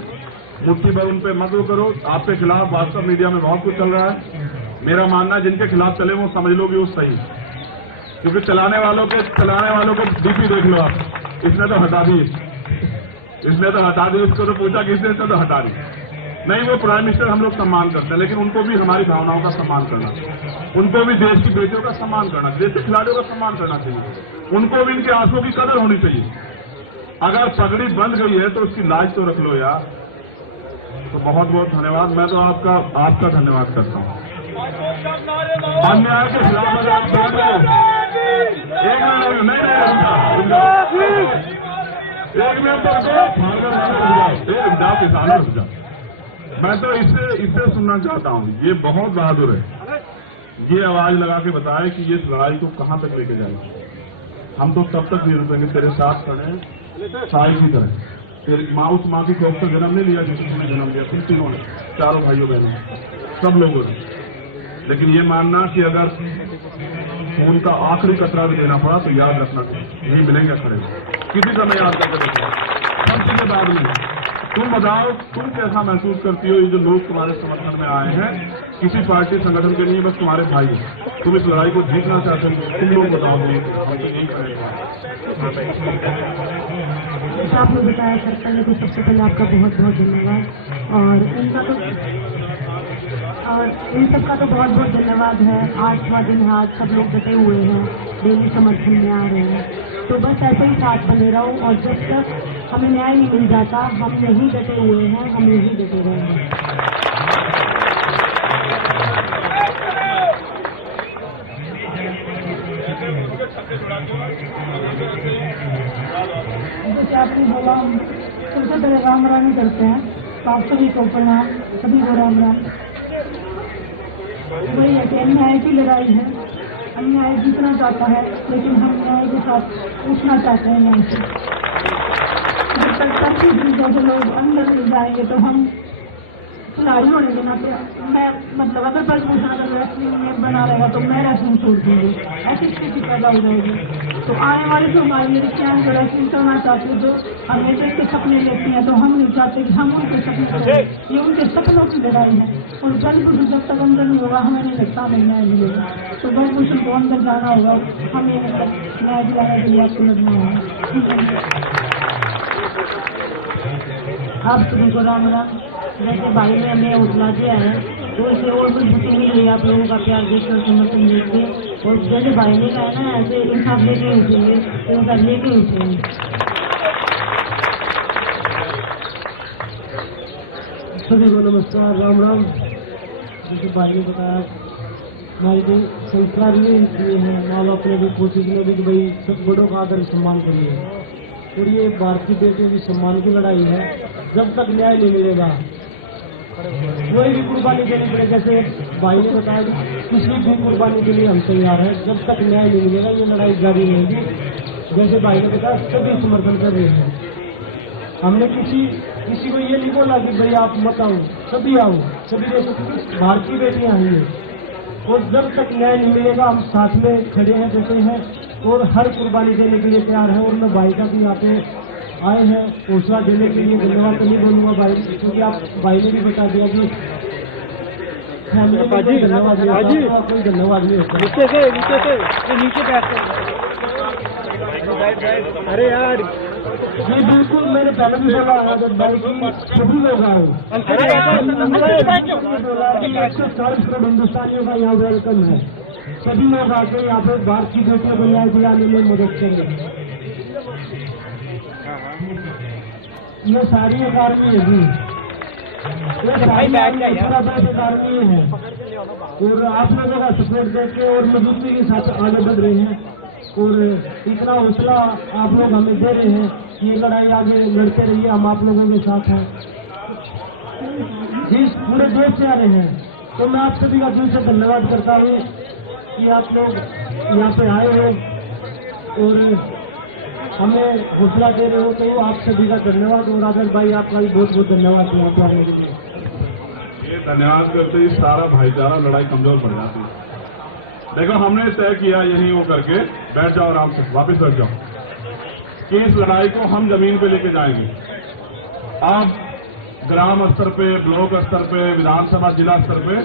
मुट्ठी भर उन पे मत वो करो। आपके खिलाफ वास्तव मीडिया में बहुत कुछ चल रहा है, मेरा मानना है जिनके खिलाफ चले वो समझ लो कि वो सही, क्योंकि चलाने वालों के डीपी देख लो आप, इसने तो हटा दी, इसको तो पूछा किसने, इसने तो हटा दी। नहीं, वो प्राइम मिनिस्टर हम लोग सम्मान करते हैं, लेकिन उनको भी हमारी भावनाओं का सम्मान करना, उनको भी देश की बेटियों का सम्मान करना, देश के खिलाड़ियों का सम्मान करना चाहिए, उनको भी इनके आंसुओं की कदर होनी चाहिए। अगर पगड़ी बंद गई है तो उसकी लाज तो रख लो यार। तो बहुत बहुत धन्यवाद, मैं तो आपका धन्यवाद करता हूँ। अन्याय के खिलाफ अगर आप बोल रहे हो, एक मिनट जाओ किसानों, मैं तो इससे सुनना चाहता हूँ, ये बहुत बहादुर है, ये आवाज लगा के बताए कि ये लड़ाई को कहां तक लेके जाएगी। हम तो तब तक नहीं रुकेंगे, तेरे साथ खड़े हैं साई की तरह। तेरी माँ उस माँ की कोख तो जन्म नहीं लिया जिसने जन्म लिया, तुम तीनों ने, चारों भाइयों बहनों, सब लोगों ने। लेकिन ये मानना कि अगर खून का आखिरी कतरा भी देना पड़ा तो याद रखना, यही मिलेंगे खड़े। किसी का मैं याद करके देखो, हम किसी बाद में। तुम बताओ, तुम कैसा महसूस करती हो ये जो लोग तुम्हारे समर्थन में आए हैं, किसी पार्टी संगठन के नहीं, बस तुम्हारे भाई हैं। तुम इस लड़ाई को जीतना चाहते हो, तुम लोग बताओ। जैसा आपने बताया सर, पहले तो सबसे पहले आपका बहुत बहुत धन्यवाद। और इन सबका तो बहुत बहुत धन्यवाद है। 8वां दिन है, आज सब लोग डटे हुए हैं, डेली समर्थन में आ रहे हैं। तो बस ऐसे ही साथ बने रहो, और जब तक हमें न्याय नहीं मिल जाता हम यही डटे हुए हैं, हम यही डटे रहेंगे। जैसे आपने बोला, सबसे पहले राम राम करते हैं, तो आप सभी को प्रणाम, सभी को राम राम। वही है कि अन्याय की लड़ाई है, अन्याय जीतना चाहता है, लेकिन हम न्याय के साथ उठना चाहते हैं यहाँ से। जब तक सभी जैसे लोग अंदर मिल जाएंगे तो हम खिलाड़ी होने के नाते, मैं मतलब अगर पद्मभूषण अगर रेसलिंग में बना रहेगा तो मैं रेसलिंग छोड़ दूंगी, ऐसी स्थिति पैदा हो जाएगी। तो आने वाले जो हमारी लड़कियां जो रेसलिंग करना चाहती है, जो हमेशा के सपने लेती हैं, तो हम नहीं चाहते कि हम उनके सपने करें। ये उनके सपनों की लड़ाई है, और पद्मभूषण जब तक अंदर नहीं होगा हमें नहीं लगता हमें न्याय मिलेगा। तो पद्मभूषण को अंदर जाना होगा, हमें न्याय दिलाने के लिए आपको लगना होगा। आप सभी को राम राम। जैसे भाई ने हमें उठला दिया है, तो इसे और मजबूती मिल रही, आप लोगों का प्यार देखकर समर्थन देखते, और जैसे भाई ने कहा ना, ऐसे इंसाफ लेके उठेंगे, इंसाफ लेके उठेंगे। सभी को नमस्कार, राम राम। जैसे भाई ने बताया, हमारे जो संस्कार ये हैं, माँ बाप ने भी कोशिश में भी कि भाई सब बड़ों का आदर सम्मान करिए, और ये भारतीय बेटियों की सम्मान की लड़ाई है। जब तक न्याय नहीं मिलेगा कोई भी कुर्बानी देनी पड़े, जैसे भाई ने बताया किसी भी कुर्बानी के लिए हम तैयार हैं। जब तक न्याय नहीं मिलेगा ये लड़ाई जारी रहेगी। जैसे भाई ने बताया, सभी समर्थन कर रहे हैं। हमने किसी को ये नहीं बोला कि भाई आप मत आओ, सभी आओ, सभी जैसे भारतीय बेटियां आई हैं, और जब तक न्याय नहीं मिलेगा हम साथ में खड़े हैं, जैसे हैं, और हर कुर्बानी देने के लिए तैयार है। और मैं भाई का भी यहाँ पे आए हैं हौसला देने के लिए, धन्यवाद तो नहीं बोलूँगा भाई, क्योंकि आप भाई ने भी बता दिया कि फैमिली में कोई धन्यवाद नहीं होता, कोई धन्यवाद नहीं होता। नीचे से नीचे बैठ। अरे यार, जी बिल्कुल, मैंने पहले भी बोला है भाई की सभी लोग आए, बोला कि 140 करोड़ हिंदुस्तानियों का यहाँ वेलकम है। सभी लोग आके यहाँ पे भारतीय बेटियों को न्याय दिलाने में मदद करें। ये सारी अकादमी है जी, ये सारी अकादमी है, और आप लोगों का सपोर्ट देके और मजबूती के साथ आगे बढ़ रहे हैं, और इतना हौसला आप लोग हमें दे रहे हैं कि ये लड़ाई आगे लड़ते रहिए, हम आप लोगों के साथ हैं। जिस पूरे देश से आ रहे हैं, तो मैं आप सभी का दिल से धन्यवाद करता हूँ कि आप लोग यहाँ पे आए हो और हमें हौसला दे रहे हो, तो आप सभी का धन्यवाद। और आदर भाई आपका भी बहुत बहुत धन्यवाद यहाँ पे आने के लिए। ये धन्यवाद करते ही सारा भाईचारा लड़ाई कमजोर पड़ जाती है। देखो, हमने तय किया यहीं वो करके, बैठ जाओ आराम से, वापस बैठ जाओ, कि इस लड़ाई को हम जमीन पे लेके जाएंगे। अब ग्राम स्तर पे, ब्लॉक स्तर पे, विधानसभा जिला स्तर पे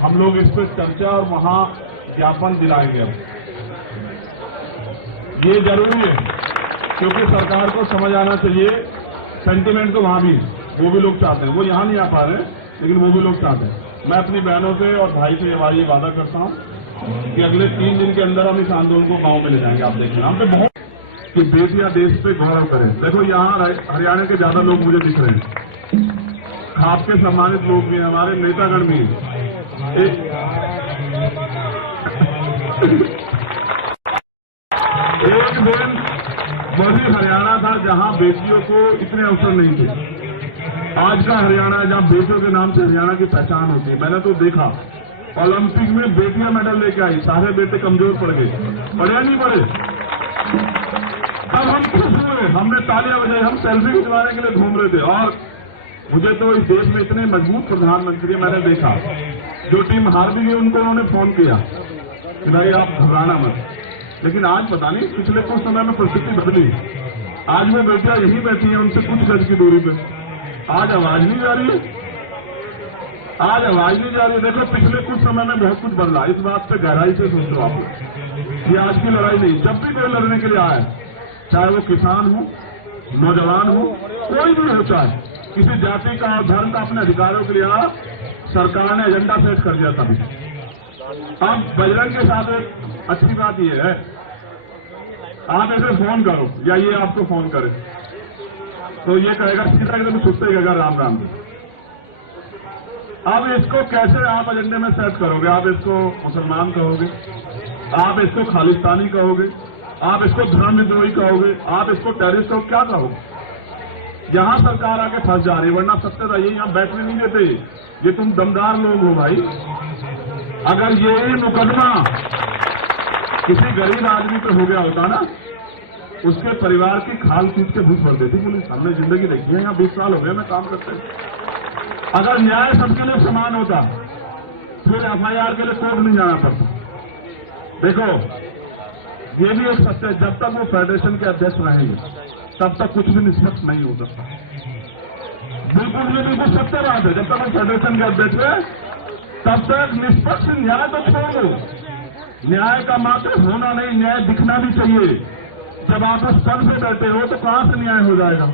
हम लोग इस पे चर्चा और वहां ज्ञापन दिलाएंगे। अब ये जरूरी है, क्योंकि सरकार को समझ आना चाहिए, सेंटिमेंट तो वहां भी है, वो भी लोग चाहते हैं, वो यहां नहीं आ पा रहे, लेकिन वो भी लोग चाहते हैं। मैं अपनी बहनों से और भाई से ये वादा करता हूं कि अगले 3 दिन के अंदर हम इस आंदोलन को गांव में ले जाएंगे। आप देखिए, हम पे बहुत कि बेटियां देश पे गौरव करें। देखो, यहाँ हरियाणा के ज्यादा लोग मुझे दिख रहे हैं, आपके सम्मानित लोग भी हैं, हमारे नेतागण भी हैं। एक दिन वही हरियाणा था जहां बेटियों को इतने अवसर नहीं थे। आज का हरियाणा जहां बेटियों के नाम से हरियाणा की पहचान होती है। मैंने तो देखा ओलंपिक में बेटियां मेडल लेके आई, सारे बेटे कमजोर पड़ गए, पढ़े या नहीं पढ़े? तब हम खुश हुए, हमने तालियां बजाई, हम सेल्फी खिंचवाने के लिए घूम रहे थे। और मुझे तो इस देश में इतने मजबूत प्रधानमंत्री मैंने देखा, जो टीम हार भी गई उनको उन्होंने फोन किया कि भाई आप घबराना मत। लेकिन आज पता नहीं पिछले कुछ समय में परिस्थिति बदली, आज वो बेटियां यही बैठी हैं उनसे कुछ गज की दूरी पे, आज आवाज नहीं जा रही है, आज आवाज नहीं जा रही है। देखो पिछले कुछ समय में बहुत कुछ बदला, इस बात पे गहराई से सोचो आप। ये आज की लड़ाई नहीं, जब भी कोई लड़ने के लिए आए, चाहे वो किसान हो, नौजवान हो, कोई भी हो, चाहे किसी जाति का और धर्म का अपने अधिकारों के लिए आ, सरकार ने एजेंडा सेट कर दिया था। अब बजरंग के साथ एक अच्छी बात यह है, आप ऐसे फोन करो या ये आपको फोन करे तो ये कहेगा सीधा एकदम सुनते कहेगा राम राम। अब इसको कैसे आप एजेंडे में सेट करोगे? आप इसको मुसलमान कहोगे, आप इसको खालिस्तानी कहोगे, आप इसको धर्म विद्रोही कहोगे, आप इसको टेररिस्ट कहोगे, क्या कहोगे? यहां सरकार आके फंस जा रही, वरना सत्य रहिए यहां बैठने नहीं देते। ये तुम दमदार लोग हो भाई। अगर यही मुकदमा किसी गरीब आदमी पे हो गया होता ना, उसके परिवार की खाल खींच के भूख भर देती पुलिस। हमने जिंदगी देखी है, यहाँ 20 साल हो गए मैं काम करते। अगर न्याय सबके लिए समान होता फिर एफआईआर के लिए कोर्ट नहीं जाना पड़ता। देखो ये भी एक सत्य है, जब तक वो फेडरेशन के अध्यक्ष रहेंगे तब तक कुछ भी निष्पक्ष नहीं हो सकता। बिल्कुल ये बिल्कुल सत्य बात है, जब तक वो फेडरेशन के अध्यक्ष है तब तक निष्पक्ष न्याय तो छोड़ दो, न्याय का मात्र होना नहीं, न्याय दिखना भी चाहिए। जब आप उस पद पे बैठे हो तो कहां से न्याय हो जाएगा,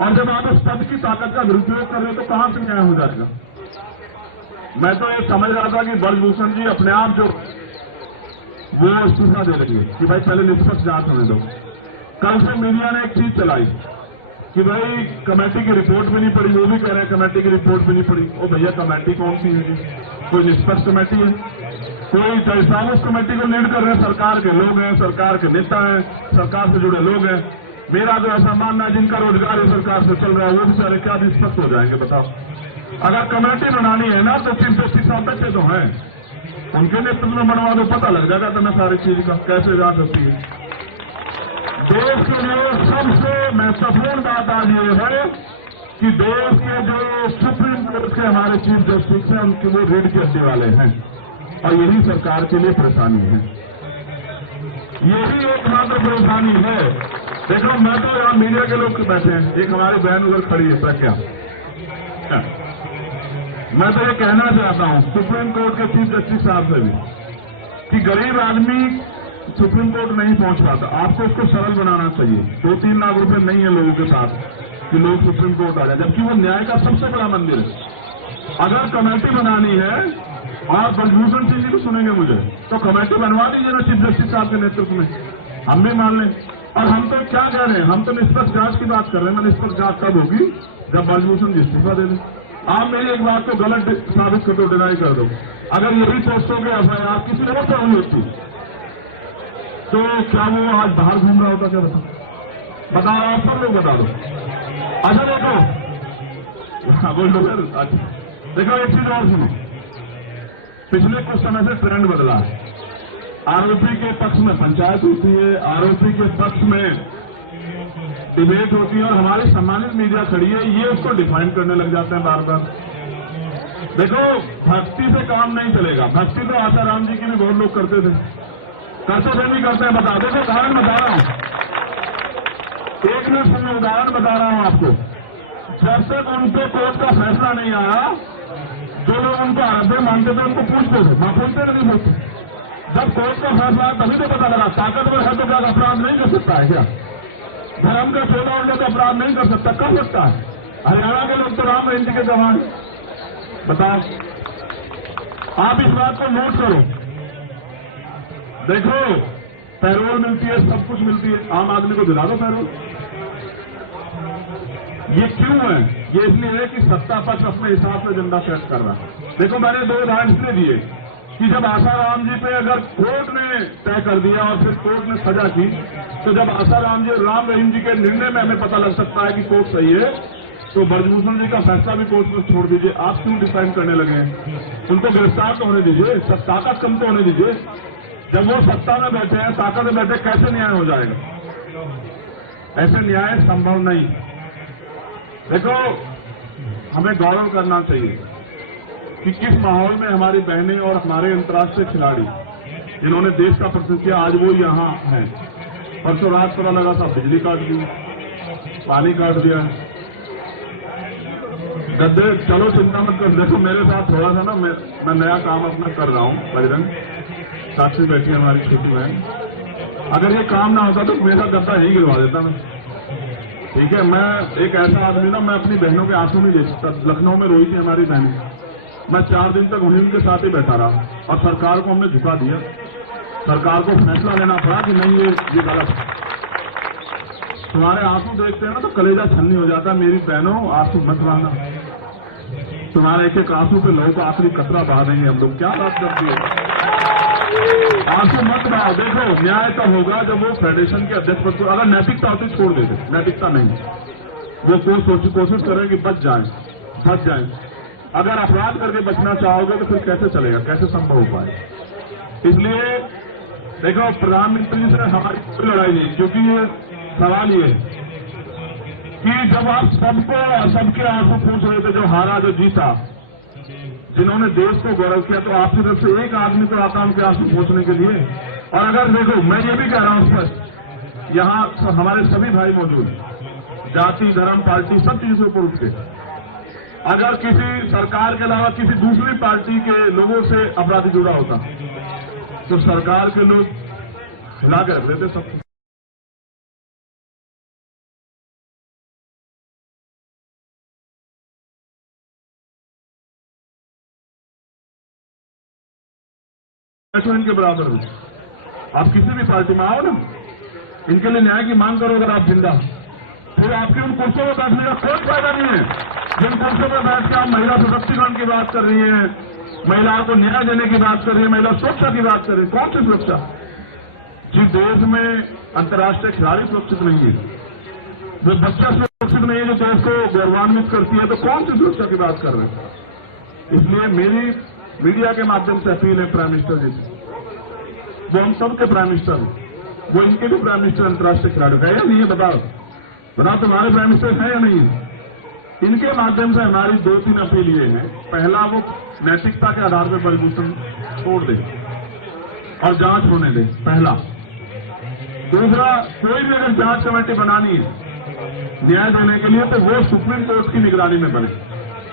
और जब आप उस पद की ताकत का दुरुपयोग कर रहे हो तो कहां से न्याय हो जाएगा? मैं तो ये समझ रहा था कि ब्रजभूषण जी अपने आप जो वो इस्तीफा दे रही है कि भाई पहले निष्पक्ष जांच होने दो। कल से मीडिया ने एक चीज चलाई कि भाई कमेटी की रिपोर्ट भी नहीं पड़ी, वो भी कह रहे हैं कमेटी की रिपोर्ट भी नहीं पड़ी। ओ भैया कमेटी कौन सी है? कोई निष्पक्ष कमेटी है? कोई कैसा उस कमेटी को लीड कर रहे हैं सरकार के लोग हैं, सरकार के नेता हैं, सरकार से जुड़े लोग हैं। मेरा तो ऐसा मानना है जिनका रोजगार इस सरकार से चल रहा है वो बेचारे क्या निष्पक्ष हो जाएंगे बताओ? अगर कमेटी बनानी है ना तो 330 सदस्य तो हैं, उनके नेतृत्व में बनवा दो, पता लग जाएगा तुम्हें सारी चीज का कैसे जांच होती है। देश के लिए सबसे महत्वपूर्ण बात आज ये है कि देश के जो सुप्रीम कोर्ट के हमारे चीफ जस्टिस हैं उनके वो रीढ़ के हड्डी वाले हैं, और यही सरकार के लिए परेशानी है। यही एकमात्र परेशानी है। देखो मैं तो यहाँ मीडिया के लोग बैठे हैं, एक हमारी बहन उधर खड़ी है प्रज्ञा, मैं तो ये कहना चाहता हूँ सुप्रीम कोर्ट के चीफ जस्टिस साहब से भी कि गरीब आदमी सुप्रीम कोर्ट नहीं पहुंच पाता, आपको उसको सरल बनाना चाहिए। 2-3 लाख रुपए नहीं है लोगों के पास कि लोग सुप्रीम कोर्ट आ जाए, जबकि वो न्याय का सबसे बड़ा मंदिर है। अगर कमेटी बनानी है और ब्रजभूषण सिंह जी भी सुनेंगे मुझे तो कमेटी बनवा दीजिए ना चीफ जस्टिस साहब के नेतृत्व में, हम भी मान लें। और हम तो क्या कह रहे हैं, हम तो निष्पक्ष जांच की बात कर रहे हैं। निष्पक्ष जांच कब होगी? जब ब्रजभूषण जी इस्तीफा दे दें। आप मेरी एक बात को गलत साबित कर दो, डिनाई कर दो। अगर यही पोस्टों के एफआईआर किसी और पर हुई होती तो क्या वो आज बाहर घूम रहा होता? क्या बताओ आप सब लोग बता दो। अच्छा देखो बोलो सर, अच्छा देखो एक चीज और सुनो, पिछले कुछ समय से ट्रेंड बदला है। आरोपी के पक्ष में पंचायत होती है, आरोपी के पक्ष में डिबेट होती है, और हमारी सम्मानित मीडिया खड़ी है, ये उसको डिफाइन करने लग जाते हैं बार बार। देखो भक्ति से काम नहीं चलेगा। भक्ति तो आसाराम जी की भी बहुत लोग करते थे, करते थे नहीं करते हैं, बता देखो उदाहरण बता रहा हूं, एक मिनट सुनिए, उदाहरण बता रहा हूं आपको। जब तक उनके कोर्ट का फैसला नहीं आया, जो लोग उनको आराध्य मानते थे उनको पूछते थे, वहां पूछते नहीं पूछते। जब कोर्ट का फैसला तभी तो पता लगा ताकतवर है तो क्या अपराध नहीं कर सकता है? क्या धर्म का छोटा उल्टा तो अपराध नहीं कर सकता? कर सकता है। हरियाणा के लोग तो राम रहीम जी के जवान, बताओ आप इस बात को नोट करो। देखो पैरोल मिलती है, सब कुछ मिलती है, आम आदमी को दिला दो पैरोल। ये क्यों है? ये इसलिए है कि सत्ता पक्ष अपने हिसाब से एजेंडा सेट कर रहा है। देखो मैंने 2 उदाहरण इसलिए दिए कि जब आसाराम जी पे अगर कोर्ट ने तय कर दिया और फिर कोर्ट ने सजा की, तो जब आसाराम जी और राम रहीम जी के निर्णय में हमें पता लग सकता है कि कोर्ट सही है, तो ब्रजभूषण जी का फैसला भी कोर्ट में छोड़ दीजिए, आप क्यों डिफाइन करने लगे हैं? उनको गिरफ्तार तो होने दीजिए, सब ताकत कम तो होने दीजिए। जब वो सत्ता में बैठे हैं, ताकत में बैठे, कैसे न्याय हो जाएगा? ऐसे न्याय संभव नहीं। देखो, हमें गौरव करना चाहिए कि किस माहौल में हमारी बहनें और हमारे अंतर्राष्ट्रीय खिलाड़ी जिन्होंने देश का प्रतिनिधित्व किया, आज वो यहाँ हैं। परसों रात पता लगा था बिजली काट दी, पानी काट दिया। गद्दे, चलो चिंता मत कर, देखो मेरे साथ थोड़ा सा ना, मैं नया काम अपना कर रहा हूँ। बजरंग साक्षी बैठी है हमारी छोटी बहन, अगर ये काम ना होता तो मेरा गद्दा यही गिरवा देता मैं। ठीक है, मैं एक ऐसा आदमी ना, मैं अपनी बहनों के आंसू नहीं देख सकता। लखनऊ में रोई थी हमारी बहनें, मैं 4 दिन तक उन्हीं के साथ ही बैठा रहा और सरकार को हमने झुका दिया। सरकार को फैसला लेना पड़ा कि नहीं, ये गलत है। तुम्हारे आंसू देखते हैं ना तो कलेजा छलनी हो जाता है। मेरी बहनों, आंसू मत बहाना, तुम्हारे एक एक आंसू पे लोगों का आखिरी कतरा बहा देंगे हम लोग। क्या बात करती है? आंसू मत बहाओ। देखो, न्याय तब होगा जब वो फेडरेशन के अध्यक्ष पद को, अगर नैतिकता होती छोड़ देते, नैतिकता नहीं, वो कोशिश करें कि बच जाए। अगर अपराध करके बचना चाहोगे तो फिर कैसे चलेगा, कैसे संभव हो पाए? इसलिए देखो, प्रधानमंत्री से हमारी कोई लड़ाई नहीं, क्योंकि ये सवाल ये है कि जब आप सबके आंसू पूछ रहे थे, जो हारा जो जीता, जिन्होंने देश को गौरव किया, तो आपकी तरफ से एक आदमी को आता उनके आंसू पूछने के लिए। और अगर देखो, मैं ये भी कह रहा हूं स्पष्ट, यहाँ हमारे सभी भाई मौजूद, जाति, धर्म, पार्टी, सब चीजों पर उठ के, अगर किसी सरकार के अलावा किसी दूसरी पार्टी के लोगों से अपराधी जुड़ा होता तो सरकार के लोग हिला के रख देते सब। इनके बराबर हो, आप किसी भी पार्टी में आओ ना, इनके लिए न्याय की मांग करो। अगर आप जिंदा, फिर आपके उन कुर्सियों में बैठने का कोई फायदा नहीं है। जिन कुर्सियों में बैठ के आप महिला सशक्तिकरण की बात कर रही हैं, महिलाओं को न्याय देने की बात कर रही है, महिला सुरक्षा की बात कर रही है, कौन सी सुरक्षा? जिस देश में अंतर्राष्ट्रीय खिलाड़ी सुरक्षित नहीं है, जो बच्चा सुरक्षित नहीं है, जो देश को गौरवान्वित करती है, तो कौन सी सुरक्षा की बात कर रहे हैं? इसलिए मेरी मीडिया के माध्यम से अपील है प्राइम मिनिस्टर जी से, वो हम सबके प्राइम मिनिस्टर हैं, वो इनके भी प्राइम मिनिस्टर अंतर्राष्ट्रीय खिलाड़ी है या नहीं है? बताओ तुम्हारे प्राइम मिनिस्टर है या नहीं है? इनके माध्यम से हमारी 2-3 अपील ये है। पहला, वो नैतिकता के आधार पर ब्रजभूषण छोड़ दे और जांच होने दे, पहला। दूसरा, कोई भी अगर जांच कमेटी बनानी है न्याय देने के लिए, तो वो सुप्रीम कोर्ट की निगरानी में बने।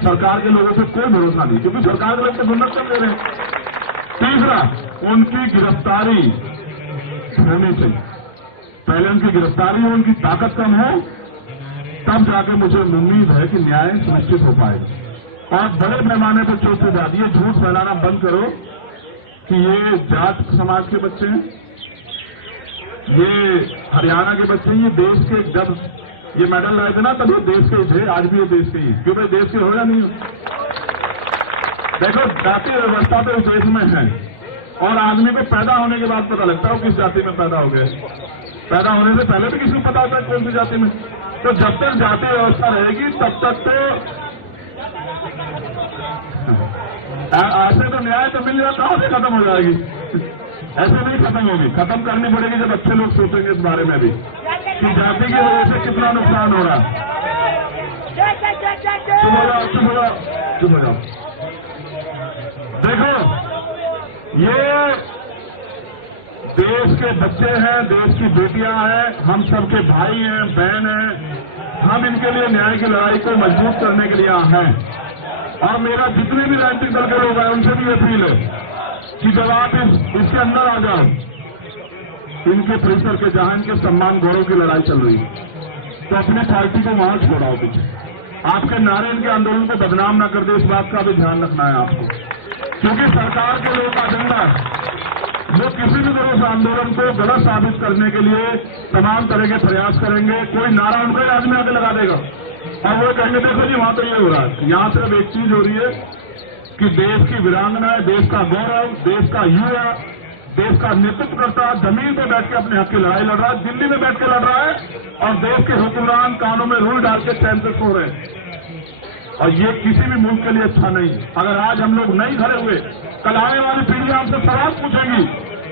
सरकार के लोगों से कोई भरोसा नहीं, क्योंकि सरकार के लोग तो गुंडा कर दे रहे हैं। तीसरा, उनकी गिरफ्तारी होनी चाहिए। पहले उनकी गिरफ्तारी हो, उनकी ताकत कम हो, तब जाके मुझे उम्मीद है कि न्याय सुनिश्चित हो पाएगा। और बड़े पैमाने पर चौथी बात, ये झूठ फैलाना बंद करो कि ये जाट समाज के बच्चे हैं, ये हरियाणा के बच्चे हैं, ये देश के, जब ये मेडल लाए थे ना तब ये देश के ही थे, आज भी ये देश के ही, क्यों भाई देश के हो या नहीं हो? देखो, जातीय व्यवस्था तो इस देश में है, और आदमी को पैदा होने के बाद पता लगता है वो किस जाति में पैदा हो गए। पैदा होने से पहले भी किसी को पता होता है कौन सी जाति में। तो जब तक जातीय व्यवस्था रहेगी तब तक तो ऐसे तो न्याय तो मिल जाता, कहां से खत्म हो जाएगी? ऐसे नहीं खत्म होगी, खत्म करनी पड़ेगी जब अच्छे लोग सोचेंगे इस बारे में भी कि जाति की वजह से कितना नुकसान हो रहा है। चुप हो जाओ। देखो, ये देश के बच्चे हैं, देश की बेटियां हैं, हम सबके भाई हैं, बहन हैं। हम इनके लिए न्याय की लड़ाई को मजबूत करने के लिए यहाँ हैं। और मेरा जितने भी राजनीतिक दल के लोग हैं उनसे भी अपील है कि जब आप इसके अंदर आ जाओ, इनके परिसर के, जहां इनके सम्मान गौरव की लड़ाई चल रही है, तो अपनी पार्टी को वहां छोड़ाओ पीछे। आपके नारे इनके आंदोलन को बदनाम न कर दे, इस बात का भी ध्यान रखना है आपको, क्योंकि सरकार के लोगों का एजेंडा वो किसी भी तरह से आंदोलन को गलत साबित करने के लिए तमाम तरह के प्रयास करेंगे। कोई नारा उनका आदमी आके लगा देगा और वो कहेंगे देखो जी वहां तो ये हो रहा है। यहां सिर्फ एक चीज हो रही है कि देश की वीरांगना, देश का गौरव, देश का युवा, देश का नेतृत्व करता जमीन पर बैठ के अपने हक की लड़ाई लड़ रहा है, दिल्ली में बैठ के लड़ रहा है, और देश के हुक्मरान कानों में रूल डाल के चैन से सो रहे हैं। और ये किसी भी मुल्क के लिए अच्छा नहीं। अगर आज हम लोग नहीं खड़े हुए, कल आने वाली पीढ़ियां हमसे सवाल पूछेंगी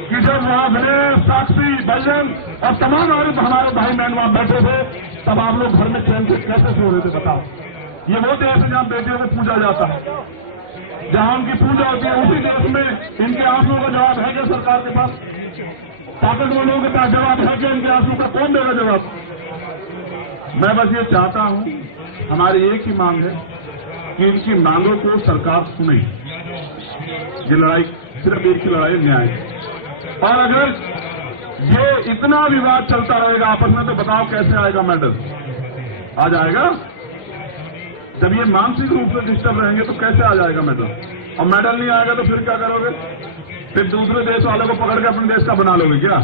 कि जब वहां गणेश, साक्षी, बजरंग और तमाम हमारे भाई बहन वहां बैठे थे, तब आप लोग घर में चैन से कैसे सो रहे थे बताओ। ये वो देश है जहां बेटियों को पूजा जाता है, जहां उनकी पूजा होती है। उसी देश में इनके आंसुओं का जवाब है क्या सरकार के पास? ताकतवर लोगों के पास जवाब है क्या? इनके आंसुओं का कौन देगा जवाब? मैं बस ये चाहता हूं, हमारी एक ही मांग है कि इनकी मांगों को सरकार सुने। ये लड़ाई सिर्फ एक की लड़ाई न्याय है। और अगर ये इतना विवाद चलता रहेगा आपस में, तो बताओ कैसे आएगा मेडल? आ जाएगा? जब ये मानसिक रूप से डिस्टर्ब रहेंगे तो कैसे आ जाएगा मेडल? और मेडल नहीं आएगा तो फिर क्या करोगे? फिर दूसरे देश वाले को पकड़ के अपने देश का बना लोगे क्या?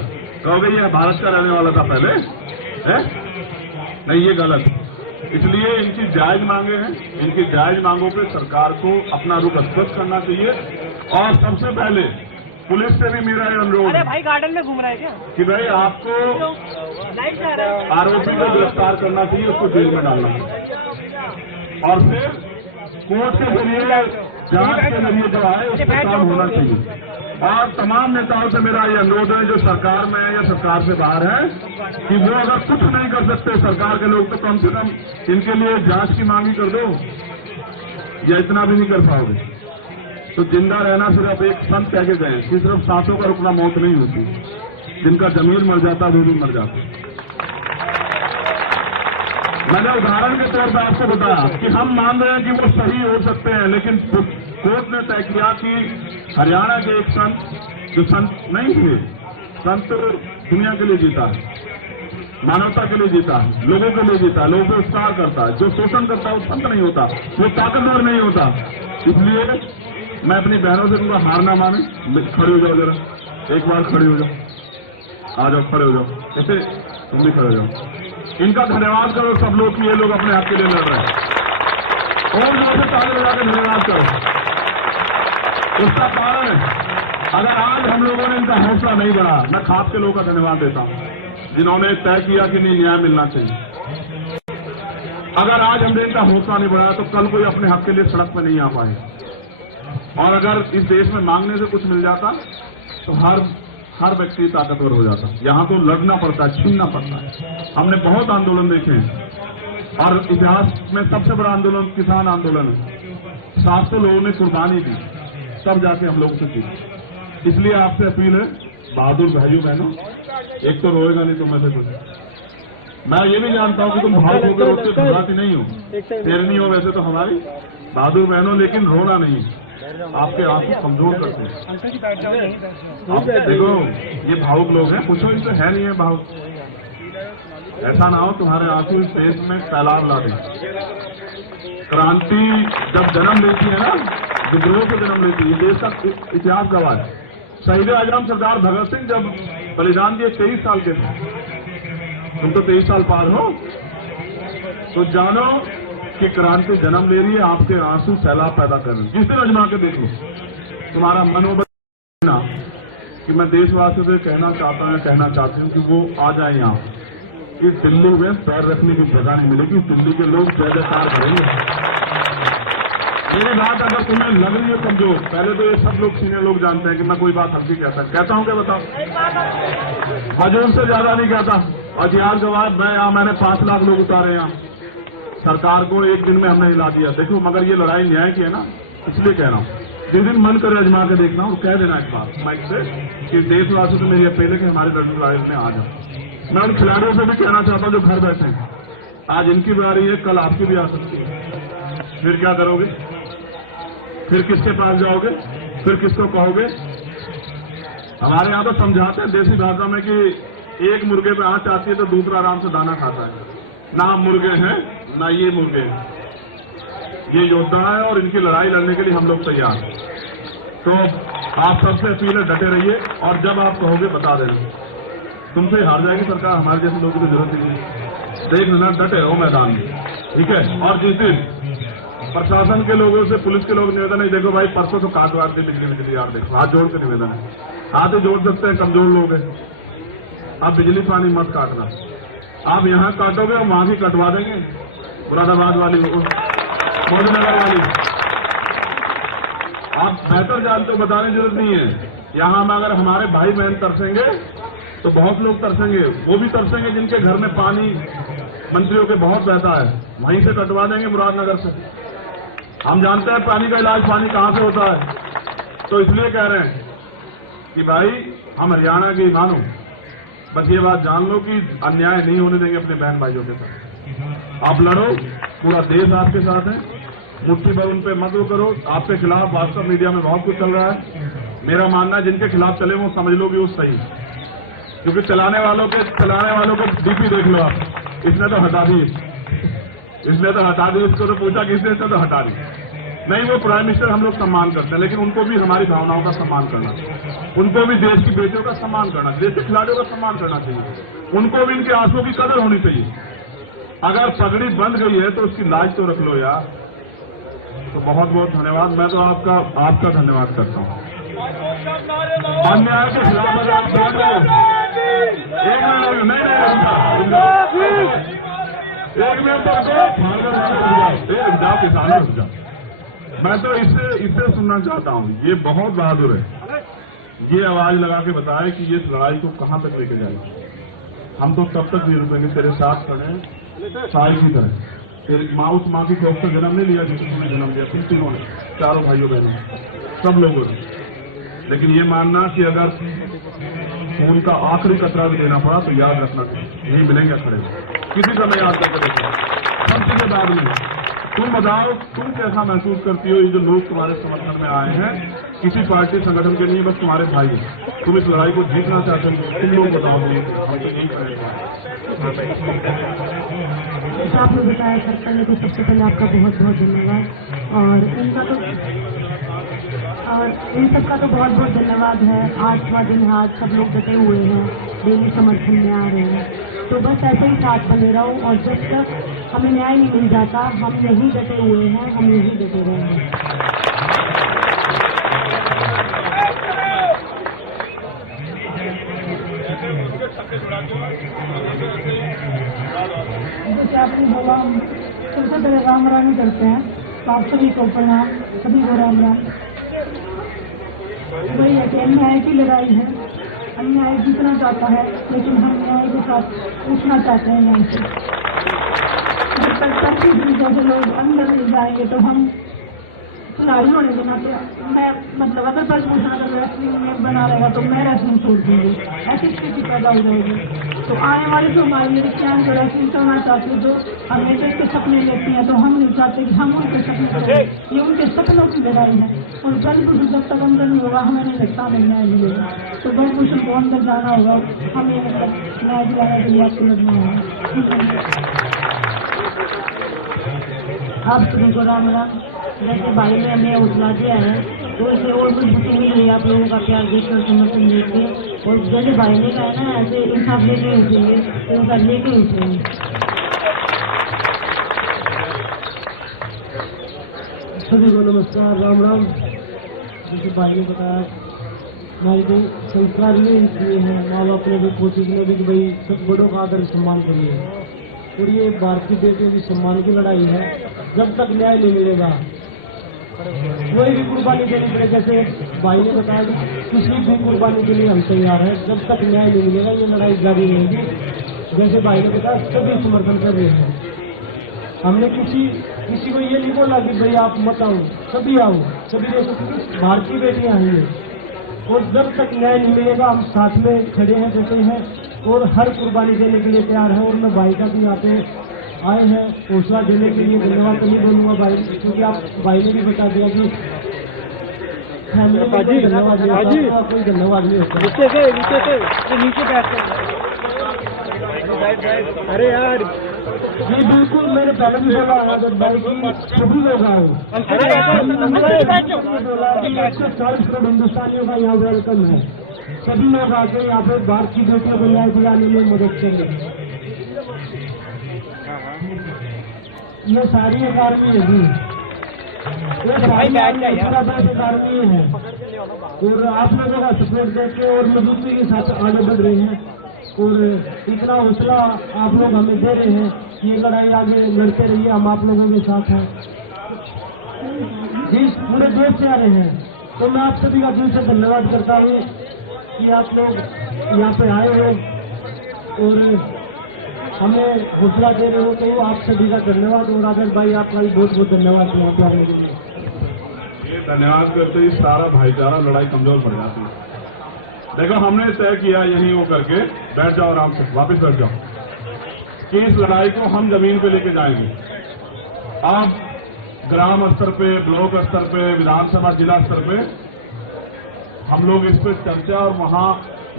कहोगे ये भारत का रहने वाला था पहले है? नहीं, ये गलत। इसलिए इनकी जायज मांगे हैं, इनकी जायज मांगों पे सरकार को अपना रुख स्पष्ट करना चाहिए। और सबसे पहले पुलिस से भी मेरा ये अनुरोध अरे भाई गार्डन में घूम रहा है क्या? कि भाई आपको आरोपी को गिरफ्तार करना चाहिए, उसको जेल में डालना और फिर कोर्ट के जरिए, जांच के जरिए जो है उस पर काम होना चाहिए। और तमाम नेताओं से मेरा ये अनुरोध है जो सरकार में है या सरकार से बाहर है, कि वो अगर कुछ नहीं कर सकते सरकार के लोग, तो कम से कम इनके लिए जांच की मांग ही कर दो। या इतना भी नहीं कर पाओगे तो जिंदा रहना सिर्फ एक संत कह के गए कि सिर्फ सांसों का रुकना मौत नहीं होती, जिनका जमीर मर जाता वो भी मर जाता। मैंने उदाहरण के तौर पर आपको बताया कि हम मान रहे हैं कि वो सही हो सकते हैं, लेकिन कोर्ट ने तय किया कि हरियाणा के एक संत, जो संत नहीं थे, संत दुनिया के लिए जीता है, मानवता के लिए जीता है, लोगों के लिए जीता है, लोगों को उपकार करता है। जो शोषण करता है वो संत नहीं होता, वो ताकतवर नहीं होता। इसलिए मैं अपनी बहनों से कहूंगा, हार ना माने, खड़े हो जाओ, जरा एक बार खड़े हो जाओ, आ जाओ, खड़े हो जाओ, ऐसे तुम भी खड़े हो जाओ। इनका धन्यवाद करो सब लोग कि ये लोग अपने हक के लिए लड़ रहे हैं। और जोर से ताली बजा के धन्यवाद करो। उसका कारण है, अगर आज हम लोगों ने इनका हौसला नहीं बढ़ा, मैं खास के लोगों का धन्यवाद देता हूं जिन्होंने तय किया कि नहीं, न्याय मिलना चाहिए। अगर आज हमने इनका हौसला नहीं बढ़ाया तो कल कोई अपने हक के लिए सड़क पर नहीं आ पाए। और अगर इस देश में मांगने से कुछ मिल जाता तो हर व्यक्ति ताकतवर हो जाता। यहाँ तो लड़ना पड़ता है, छीनना पड़ता है। हमने बहुत आंदोलन देखे हैं और इतिहास में सबसे बड़ा आंदोलन किसान आंदोलन है। 700 लोगों ने कुर्बानी दी, तब जाके हम लोग से जीते। इसलिए आपसे अपील है, बहादुर भाइयों बहनों, एक तो रोएगा नहीं तो मैं से कुछ। मैं ये भी जानता हूँ कि तुम भाव हो गए, उससे घबराती नहीं हो, शेरनी हो वैसे तो हमारी बहादुर बहनों, लेकिन रोना नहीं। आपके आंसू कमजोर करते हैं। आप देखो ये भावुक लोग हैं, कुछ इनसे है नहीं है भावुक। ऐसा ना हो तुम्हारे आंसू इस देश में सैलाब ला दें। क्रांति जब जन्म लेती है ना, विद्रोह से जन्म लेती है, देश का इतिहास गवाह है। शहीद आजम सरदार भगत सिंह जब बलिदान दिए 23 साल के थे, तुम तो 23 साल पार हो, तो जानो कि क्रांति जन्म ले रही है, आपके आंसू सैलाब पैदा कर रहे हैं। जिस दिन अजमा के देख लो, तुम्हारा मनोबल ना कि मैं देशवासियों से कहना चाहती हूँ कि वो आ जाए यहाँ। कि दिल्ली में पैर रखने की जगह नहीं मिलेगी, दिल्ली के लोग जय जयकार करेंगे। मेरी बात अगर तुम्हें लग रही है कमजोर, पहले तो ये सब लोग सीनियर लोग जानते हैं कि मैं कोई बात हल्की कहता हूँ क्या बताओ? हजूर से ज्यादा नहीं कहता। और यार जवाब मैंने 5 लाख लोग उतारे यहाँ, सरकार को एक दिन में हमने हिला दिया। देखो मगर ये लड़ाई न्याय की है ना, इसलिए कह रहा हूँ। जिस दिन मन करे अजमा के देखना और कह देना इस बात माइक से कि देशवासियों से मेरी अपील है कि हमारे लड़ाई में आ जाओ। मैं उन खिलाड़ियों से भी कहना चाहता हूं जो घर बैठे हैं, आज इनकी बारी है, कल आपकी भी आ सकती है। फिर क्या करोगे? फिर किसके पास जाओगे? फिर किसको कहोगे? हमारे यहाँ तो समझाते हैं देसी भाषा में कि एक मुर्गे पे आंच आती है तो दूसरा आराम से दाना खाता है। ना हम मुर्गे हैं ना ये मुर्गे हैं, ये योद्धा है और इनकी लड़ाई लड़ने के लिए हम लोग तैयार हैं। तो आप सबसे अपील है, डटे रहिए और जब आप कहोगे बता देना। तुमसे हार जाएगी सरकार, हमारे जैसे लोगों की जरूरत नहीं है। देख लेना, डटे हो मैदान में, ठीक है। और जिस दिन प्रशासन के लोगों से पुलिस के लोग निवेदन है, देखो भाई परसों तो काटवार दी बिजली यार, देखो हाथ जोड़ के निवेदन है, हाथ ही जोड़ सकते हैं, कमजोर लोग हैं। आप बिजली पानी मत काटना, आप यहाँ काटोगे हम वहां भी कटवा देंगे मुरादाबाद वाली लोगों। मोदी नगर वाली, आप बेहतर जानते हो, बताने की जरूरत नहीं है। यहां में अगर हमारे भाई बहन तरसेंगे तो बहुत लोग तरसेंगे, वो भी तरसेंगे जिनके घर में पानी मंत्रियों के बहुत बहता है, वहीं से कटवा देंगे मुरादनगर से। हम जानते हैं पानी का इलाज पानी कहां से होता है, तो इसलिए कह रहे हैं कि भाई हम हरियाणा के मानो, बस ये बात जान लो कि अन्याय नहीं होने देंगे अपने बहन भाइयों के साथ। आप लड़ो, पूरा देश आपके साथ है, मुट्ठी भर उन पे मत वो करो। आपके खिलाफ वास्तव मीडिया में बहुत कुछ चल रहा है, मेरा मानना है जिनके खिलाफ चले वो समझ लो कि वो सही, क्योंकि चलाने वालों के डीपी देख लो आप, इसने तो हटा दी, इसको तो पूछा किसने, इसने तो हटा दी। नहीं, वो प्राइम मिनिस्टर हम लोग सम्मान करते हैं, लेकिन उनको भी हमारी भावनाओं का सम्मान करना, उनको भी देश की बेटियों का सम्मान करना, देश के खिलाड़ियों का सम्मान करना चाहिए, उनको भी इनके आंसुओं की कदर होनी चाहिए। अगर पगड़ी बंद गई है तो उसकी लाज तो रख लो यार। तो बहुत बहुत धन्यवाद, मैं तो आपका धन्यवाद करता हूँ। अन्याय के खिलाफ अगर आप बोल रहे हो, एक मिनट जाओ, किसानों रुक जाओ, मैं तो इससे सुनना चाहता हूँ। ये बहुत बहादुर है, ये आवाज लगा के बताए कि ये लड़ाई को कहां तक लेके जाएगी। हम तो तब तक नहीं रुकेंगे, तेरे साथ खड़े हैं साई की तरह। तेरी माँ, उस माँ की कोख से जन्म नहीं लिया जिसने जन्म लिया, तुम तीनों ने, चारों भाइयों बहनों, सब लोगों ने। लेकिन ये मानना कि अगर खून का आखिरी कतरा भी देना पड़ा तो याद रखना, यही मिलेंगे खड़े, किसी का मैं याद करके देखा। सब चीजें बाद में, तुम बताओ तुम कैसा महसूस करती हो, ये जो लोग तुम्हारे समर्थन में आए हैं, किसी पार्टी संगठन के नहीं, बस तुम्हारे भाई, तुम इस लड़ाई को जीतना चाहते हो, तुम लोग बताओ। हम तो नहीं आपने बताया सर, पहले तो सबसे पहले आपका बहुत बहुत धन्यवाद, और इन सबका तो बहुत बहुत धन्यवाद है। 8वां दिन आज सब लोग डटे हुए हैं, डेली समर्थन में आ रहे हैं, तो बस ऐसे ही साथ बने रहो, और जब तक हमें न्याय नहीं मिल जाता हम यही डटे हुए हैं, हम यही डटे रहेंगे। जैसे आपने बोला, हम सबसे पहले राम राम करते हैं, तो आप सभी को प्रणाम, सभी को राम राम। वही है कि अन्याय की लड़ाई है, अन्याय जीतना चाहता है, लेकिन हम न्याय के साथ उठना चाहते हैं यहाँ से। जब तक जैसे लोग अंदर नहीं जाएंगे तो हम खिलाड़ी होने देना। मैं मतलब अगर प्रश्न अगर रेसलिंग में बना रहेगा तो मैं रेसलिंग छोड़ दूंगी, ऐसी स्थिति पैदा हो जाएगी। तो आने वाले जो हमारी लड़कियां जो रेसलिंग करना चाहती है, जो हमेशा के सपने लेती हैं, तो हम नहीं चाहते कि हम उनके सपने करें, ये उनके सपनों की लड़ाई है। और बलभूषण जब तक अंदर नहीं होगा हमें नहीं लगता हमें न्याय मिलेगा। तो बलभूषण को अंदर जाना होगा, हमें न्याय दिलाने के लिए आपको लगना होगा। आप सभी को राम राम। जैसे भाई ने हमें उठला दिया है, तो इसे और मजबूती मिल रही है आप लोगों का प्यार देखकर, समर्थन देखकर, और जैसे भाई ने कहा ना, ऐसे इंसाफ लेके उठेंगे, तो उनका लेके उठेंगे। सभी को नमस्कार, राम राम। जैसे भाई ने बताया, हमारे जो संस्कार ये है, माँ बाप ने भी कोशिश में भी कि भाई सब बड़ों का आदर सम्मान करिए, और ये भारतीय बेटियों की सम्मान की लड़ाई है। जब तक न्याय नहीं मिलेगा कोई भी कुर्बानी देनी पड़े, जैसे भाई ने बताया कि किसी भी कुर्बानी के लिए हम तैयार हैं, जब तक न्याय नहीं मिलेगा ये लड़ाई जारी रहेगी। जैसे भाई ने बताया, सभी समर्थन कर रहे हैं, हमने किसी को ये नहीं बोला कि भाई आप मत आओ, सभी आओ, सभी जैसे भारतीय बेटियां आई हैं, और जब तक न्याय नहीं मिलेगा हम साथ में खड़े हैं, जैसे हैं, और हर कुर्बानी देने के लिए तैयार है। और मैं भाई का भी यहाँ पे आए हैं हौसला देने के लिए, धन्यवाद तो नहीं बोलूँगा भाई, क्योंकि आप भाई ने भी बता दिया कि फैमिली में कोई धन्यवाद नहीं होता, कोई धन्यवाद नहीं होता। नीचे बैठ। अरे यार जी बिल्कुल, मैंने पहले भी बोला आदत भाई की सभी लोग आए, बोला कि 140 करोड़ हिंदुस्तानियों का यहाँ वेलकम है, सभी लोग आके यहाँ पे भारत की बेटियों को न्याय दिलाने में मदद करेंगे। ये सारी एक आर्मी है जी, एक आर्मी है, और आप लोगों का सपोर्ट देके और मजबूती के साथ आगे बढ़ रहे हैं, और इतना हौसला आप लोग हमें दे रहे हैं, ये लड़ाई आगे लड़ते रहिए, हम आप लोगों के साथ हैं। जिस पूरे देश से आ रहे हैं, तो मैं आप सभी का दिल से धन्यवाद करता हूँ कि आप लोग यहाँ पे आए हो और हमें हौसला दे रहे हो। तो आप सभी का धन्यवाद, और आदर्श भाई आपका भी बहुत बहुत धन्यवाद यहाँ पे आने के लिए। ये धन्यवाद करते ही सारा भाईचारा लड़ाई कमजोर पड़ जाती है। देखो, हमने तय किया यहीं वो करके, बैठ जाओ आराम से, वापस बैठ जाओ, कि इस लड़ाई को हम जमीन पे लेके जाएंगे। अब ग्राम स्तर पे, ब्लॉक स्तर पे, विधानसभा जिला स्तर पे हम लोग इस पे चर्चा और वहां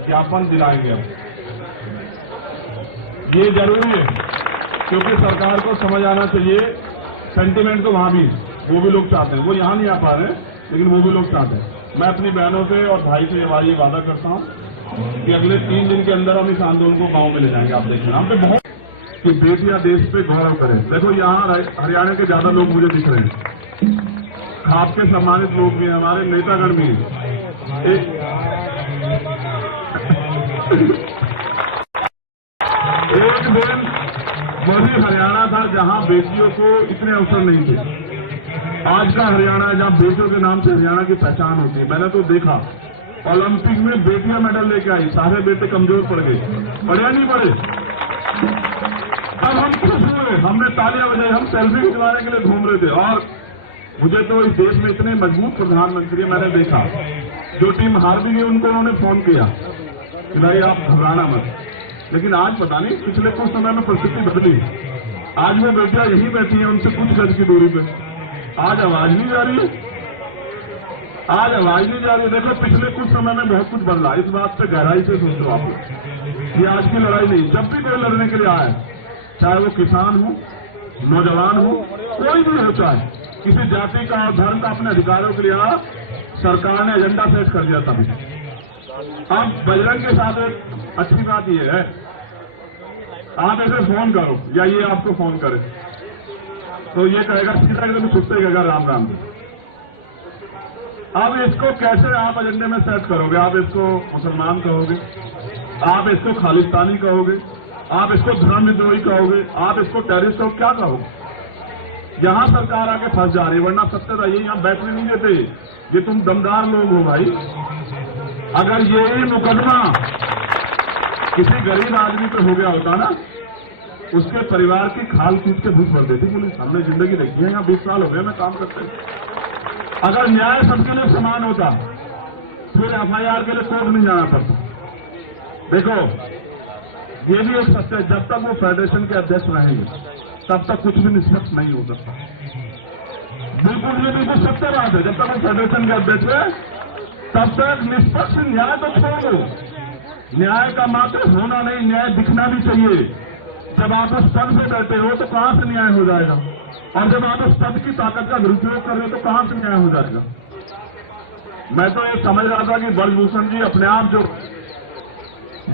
ज्ञापन दिलाएंगे। अब ये जरूरी है, क्योंकि सरकार को समझ आना चाहिए, सेंटीमेंट तो वहां भी, वो भी लोग चाहते हैं, वो यहां नहीं आ पा रहे, लेकिन वो भी लोग चाहते हैं। मैं अपनी बहनों से और भाई से ये वादा करता हूं कि अगले 3 दिन के अंदर हम इस आंदोलन को गांव में ले जाएंगे। आप देखें, हम पे बहुत कि बेटियां देश पे गौरव करें। देखो, यहाँ हरियाणा के ज्यादा लोग मुझे दिख रहे हैं, खाप के सम्मानित लोग भी हैं, हमारे नेतागण भी हैं। एक दिन वही हरियाणा था जहां बेटियों को इतने अवसर नहीं थे। आज का हरियाणा है जहां बेटियों के नाम से हरियाणा की पहचान होती है। मैंने तो देखा, ओलंपिक में बेटियां मेडल लेके आई, सारे बेटे कमजोर पड़ गए, पढ़े या नहीं पढ़े। अब हम खुश हुए, हमने तालियां बजाई, हम सेल्फी खिंचवाने के लिए घूम रहे थे। और मुझे तो इस देश में इतने मजबूत प्रधानमंत्री मैंने देखा, जो टीम हार भी गई उनको उन्होंने फोन किया कि भाई आप घबराना मत। लेकिन आज पता नहीं, पिछले कुछ समय में परिस्थिति बदली। आज वो बेटियां यहीं बैठी हैं, उनसे कुछ गज की दूरी पे। आज आवाज नहीं जा रही है, आज आवाज नहीं जा रही है। देखो, पिछले कुछ समय में बहुत कुछ बदला, इस बात पे गहराई से सोचो आप। ये आज की लड़ाई नहीं, जब भी कोई लड़ने के लिए आए, चाहे वो किसान हो, नौजवान हो, कोई भी हो, चाहे किसी जाति का और धर्म का अपने अधिकारों के लिए आ, सरकार ने एजेंडा सेट कर दिया था। अब बजरंग के साथ एक अच्छी बात यह है, आप ऐसे फोन करो या ये आपको फोन करे तो ये कहेगा सीधा एकदम छुट्टे कहेगा राम राम। अब इसको कैसे आप एजेंडे में सेट करोगे? आप इसको मुसलमान कहोगे, आप इसको खालिस्तानी कहोगे, आप इसको धर्म विद्रोही कहोगे, आप इसको टेररिस्ट कहोगे, क्या कहोगे? यहां सरकार आके फंस जा रही, वरना सत्य रहिए, यहां बैठने नहीं देते। ये तुम दमदार लोग हो भाई। अगर यही मुकदमा किसी गरीब आदमी पे हो गया होता ना, उसके परिवार की खाल खींच के घुस भर देती पुलिस। हमने जिंदगी देखी है, यहाँ 20 साल हो गए मैं काम करते। अगर न्याय सबके लिए समान होता, फिर FIR के लिए कोर्ट नहीं जाना पड़ता। देखो, ये भी एक सत्य है, जब तक वो फेडरेशन के अध्यक्ष रहेंगे तब तक कुछ भी निष्पक्ष नहीं हो सकता। बिल्कुल, ये बिल्कुल सत्य बात है। जब तक वो फेडरेशन के अध्यक्ष है तब तक निष्पक्ष न्याय तो छोड़ दो, न्याय का मात्र होना नहीं, न्याय दिखना भी चाहिए। जब आप उस पद से बैठे हो तो कहां से न्याय हो जाएगा? और जब आप उस पद की ताकत का दुरुपयोग कर रहे हो तो कहां से न्याय हो जाएगा? मैं तो ये समझ रहा था कि ब्रजभूषण जी अपने आप जो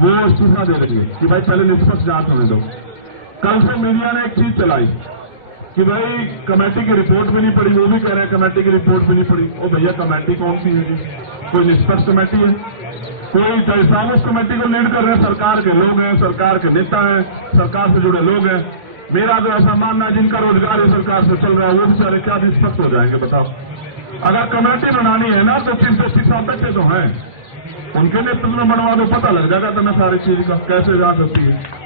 वो इस्तीफा दे रही है कि भाई पहले निष्पक्ष जांच होने दो। कल से मीडिया ने एक चीज चलाई कि भाई कमेटी की रिपोर्ट भी नहीं पड़ी, वो भी कह रहे हैं कमेटी की रिपोर्ट भी नहीं पड़ी। ओ भैया, कमेटी कौन सी है? कोई निष्पक्ष कमेटी है? कोई जैसा उस कमेटी को लीड कर रहे हैं सरकार के लोग हैं, सरकार के नेता हैं, सरकार से जुड़े लोग हैं। मेरा तो ऐसा मानना है जिनका रोजगार है सरकार से चल रहा है, वो बेचारे क्या निष्पक्ष हो जाएंगे बताओ? अगर कमेटी बनानी है ना तो चीफ जस्टिस साहब बैठे तो हैं, उनके नेतृत्व में बनवा दो, पता लग जाएगा तुम्हें सारी चीज का कैसे जा सकती है।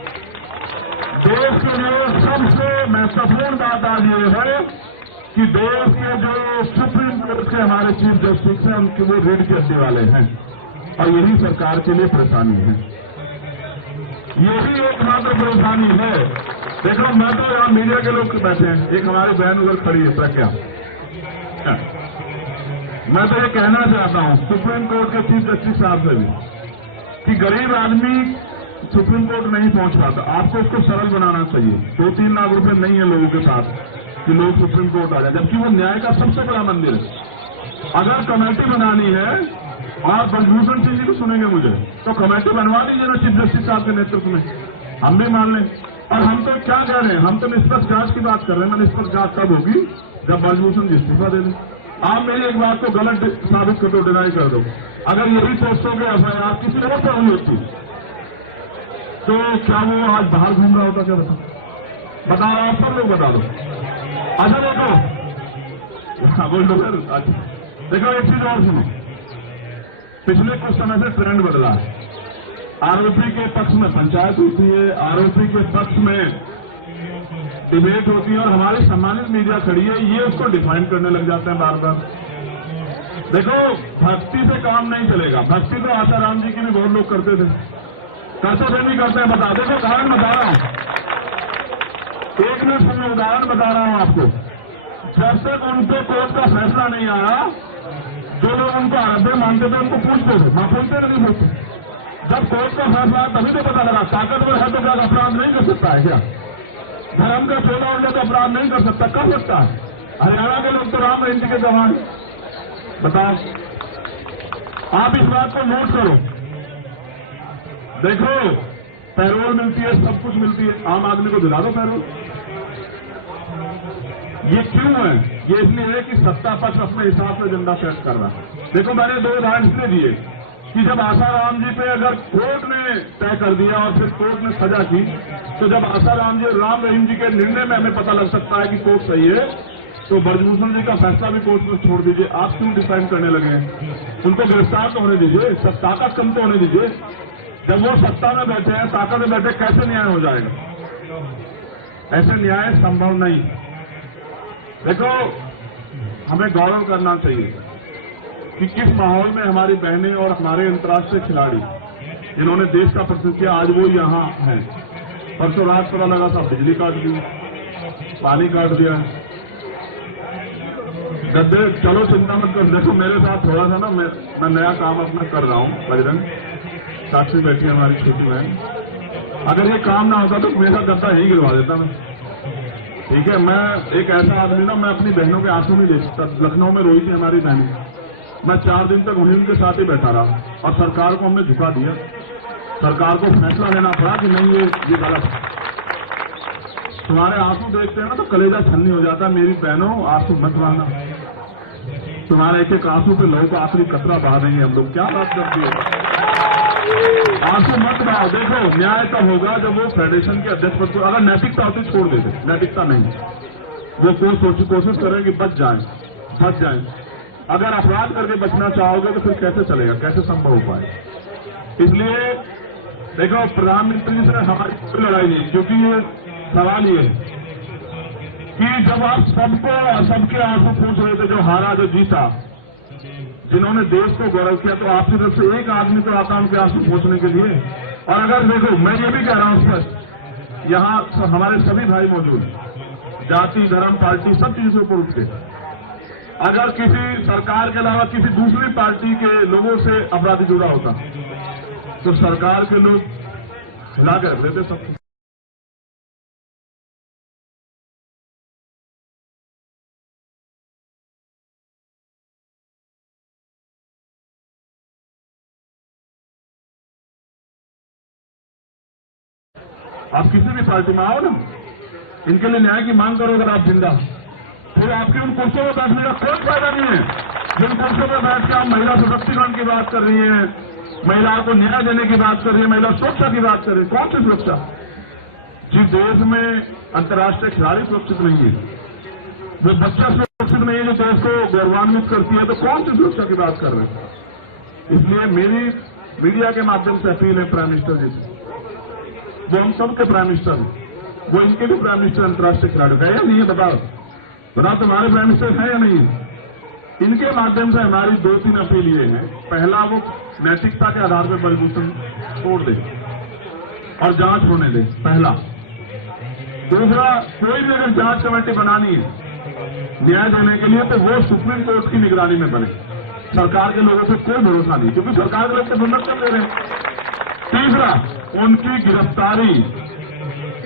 देश के लिए सबसे महत्वपूर्ण बात आज ये है कि देश के जो सुप्रीम कोर्ट के हमारे चीफ जस्टिस हैं, उनके वो रीढ़ की हड्डी वाले हैं, और यही सरकार के लिए परेशानी है। यही एकमात्र परेशानी है। देखो, मैं तो यहाँ मीडिया के लोग बैठे हैं, एक हमारी बहन उधर खड़ी है प्रज्ञा। मैं तो ये कहना चाहता हूँ सुप्रीम कोर्ट के चीफ जस्टिस साहब से भी कि गरीब आदमी सुप्रीम कोर्ट नहीं पहुंच पाता, आपको उसको सरल बनाना चाहिए। 2-3 लाख रुपए नहीं है लोगों के पास कि लोग सुप्रीम कोर्ट आ जाए, जबकि वो न्याय का सबसे बड़ा मंदिर है। अगर कमेटी बनानी है, और ब्रजभूषण सिंह जी भी सुनेंगे मुझे, तो कमेटी बनवा दीजिए ना चीफ जस्टिस साहब के नेतृत्व में, हम भी मान लें। और हम तो क्या कह रहे हैं, हम तो निष्पक्ष जांच की बात कर रहे हैं। निष्पक्ष जांच तब होगी जब ब्रजभूषण जी इस्तीफा दे दें। आप मेरी एक बात को गलत साबित कर दो, डिनाई कर दो। अगर यही पोस्टों के FIR किसी और पर हुई होती तो क्या वो आज बाहर घूम रहा होता? क्या बता रहा हूं, सब लोग बता दो। अच्छा देखो, हाँ बोल दो सर। अच्छा देखो एक चीज और सुनो, पिछले कुछ समय से ट्रेंड बदला है। आरोपी के पक्ष में पंचायत होती है, आरोपी के पक्ष में डिबेट होती है और हमारी सम्मानित मीडिया खड़ी है, ये उसको डिफाइन करने लग जाते हैं बार बार। देखो भक्ति से काम नहीं चलेगा। भक्ति तो आसाराम जी की भी बहुत लोग करते थे, नहीं करते हैं। बता देखो कारण बता रहा हूं, एक मिनट मैं उदाहरण बता रहा हूं आपको। जब तक उन पे कोर्ट का फैसला नहीं आया, जो लोग उनको आराध्य मानते थे उनको पूछते थे, हाँ पूछते नहीं पूछते। जब कोर्ट का फैसला तभी तो पता लगा ताकतवर है तो क्या अपराध नहीं कर सकता है क्या? धर्म का चोला उड़ने का अपराध नहीं कर सकता, कर सकता है। हरियाणा के लोग तो राम रेंज के जवान। बताओ, आप इस बात को नोट करो। देखो पैरोल मिलती है, सब कुछ मिलती है, आम आदमी को दिला दो पैरोल। ये क्यों है? ये इसलिए है कि सत्ता पक्ष अपने हिसाब से एजेंडा सेट कर रहा है। देखो मैंने दो उदाहरण इसलिए दिए कि जब आसाराम जी पे अगर कोर्ट ने तय कर दिया और फिर कोर्ट ने सजा की, तो जब आसाराम जी और राम रहीम जी के निर्णय में हमें पता लग सकता है कि कोर्ट सही है, तो ब्रजभूषण जी का फैसला भी कोर्ट में छोड़ दीजिए। आप क्यों डिफाइन करने लगे हैं? उनको गिरफ्तार तो होने दीजिए, सब ताकत कम तो होने दीजिए। जब वो सत्ता में बैठे हैं, ताकत में बैठे, कैसे न्याय हो जाएगा? ऐसे न्याय संभव नहीं। देखो हमें गौरव करना चाहिए कि किस माहौल में हमारी बहनें और हमारे अंतर्राष्ट्रीय खिलाड़ी जिन्होंने देश का प्रतिनिधित्व किया, आज वो यहाँ हैं। परसों रात पता लगा था बिजली काट दी, पानी काट दिया। गद्दे चलो चिंता मत कर। देखो मेरे साथ थोड़ा सा ना मैं नया काम अपना कर रहा हूँ। बजरंग साक्षी बैठी है हमारी छोटी बहन, अगर ये काम ना होता तो मेरा गद्दा यही गिरवा देता मैं। ठीक है, मैं एक ऐसा आदमी ना, मैं अपनी बहनों के आंसू नहीं देख सकता। लखनऊ में रोई थी हमारी बहनें, मैं 4 दिन तक उन्हीं के साथ ही बैठा रहा और सरकार को हमने झुका दिया। सरकार को फैसला लेना पड़ा कि नहीं ये गलत। तुम्हारे आंसू देखते हैं ना तो कलेजा छन्नी हो जाता है। मेरी बहनों आंसू मत बहाना, तुम्हारे एक एक आंसू पे लोगों को आखिरी कतरा बहा देंगे हम लोग। क्या बात करती है? आंसू मत बहाओ। देखो न्याय तब होगा जब वो फेडरेशन के अध्यक्ष पद को, अगर नैतिकता होती छोड़ देते, नैतिकता नहीं, वो कोशिश करें कि बच जाए। अगर अपराध करके बचना चाहोगे तो फिर कैसे चलेगा, कैसे संभव हो पाए? इसलिए देखो प्रधानमंत्री से हमारी कोई लड़ाई नहीं, क्योंकि ये सवाल ये है कि जब आप सबके आंसू पूछ रहे थे, जो हारा जो जीता, जिन्होंने देश को गौरव किया, तो आपकी तरफ से एक आदमी तो आता उनके आंसू पूछने के लिए। और अगर देखो मैं ये भी कह रहा हूं सर, यहाँ हमारे सभी भाई मौजूद, जाति धर्म पार्टी सब चीजों पर उठ के, अगर किसी सरकार के अलावा किसी दूसरी पार्टी के लोगों से अपराधी जुड़ा होता तो सरकार के लोग हिला कर रख देते सब। आप किसी भी पार्टी में आओ ना, इनके लिए न्याय की मांग करो अगर आप जिंदा, फिर आपके उन कुर्सियों में बैठने का कोई फायदा नहीं है। जिन कुर्सियों में बैठ के आप महिला सशक्तिकरण की बात कर रही है, महिलाओं को न्याय देने की बात कर रही है, महिला सुरक्षा की बात कर रही है, कौन सी सुरक्षा? जिस देश में अंतर्राष्ट्रीय खिलाड़ी सुरक्षित नहीं है, जो बच्चा सुरक्षित नहीं है, जो देश को गौरवान्वित करती है, तो कौन सी सुरक्षा की बात कर रहे हैं? इसलिए मेरी मीडिया के माध्यम से अपील है प्राइम मिनिस्टर जी से, वो हम सबके प्राइम मिनिस्टर हैं, वो इनके भी प्राइम मिनिस्टर अंतर्राष्ट्रीय खिलाड़ियों का या नहीं है? बताओ तुम्हारे प्राइम मिनिस्टर है या नहीं? इनके माध्यम से हमारी 2-3 अपील ये है। पहला, वो नैतिकता के आधार पर ब्रजभूषण छोड़ दे और जांच होने दे, पहला। दूसरा, कोई भी अगर जांच कमेटी बनानी है न्याय देने के लिए, तो वो सुप्रीम कोर्ट की निगरानी में बने। सरकार के लोगों से कोई भरोसा नहीं, क्योंकि सरकार के लोग तो बंद कर दे रहे हैं। तीसरा, उनकी गिरफ्तारी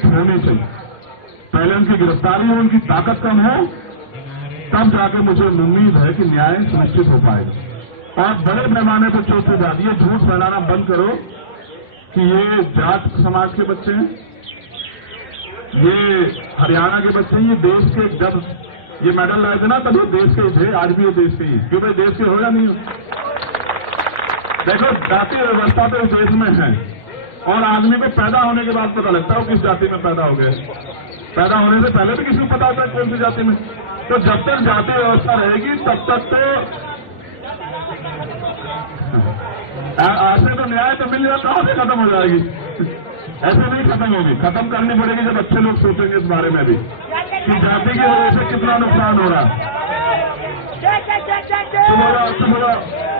होनी चाहिए। पहले उनकी गिरफ्तारी हो, उनकी ताकत कम हो, तब जाके मुझे उम्मीद है कि न्याय सुनिश्चित हो पाएगा। और बड़े पैमाने पर चौथी बात, ये झूठ फैलाना बंद करो कि ये जाट समाज के बच्चे हैं, ये हरियाणा के बच्चे हैं, ये देश के, जब ये मेडल लाए थे ना तब ये देश के थे, आज भी ये देश के ही। क्यों भाई देश के हो या नहीं हो? देखो जातीय व्यवस्था तो इस देश में है, और आदमी को पैदा होने के बाद पता लगता है वो किस जाति में पैदा हो गए। पैदा होने से पहले भी किसी को पता होता है कौन सी जाति में। तो जब तक जाति व्यवस्था रहेगी तब तक तो ऐसे तो न्याय तो मिल जाए कहां से खत्म हो जाएगी। ऐसे नहीं खत्म होगी, खत्म करनी पड़ेगी जब अच्छे लोग सोचेंगे इस बारे में भी कि जाति की वजह से कितना नुकसान हो रहा है।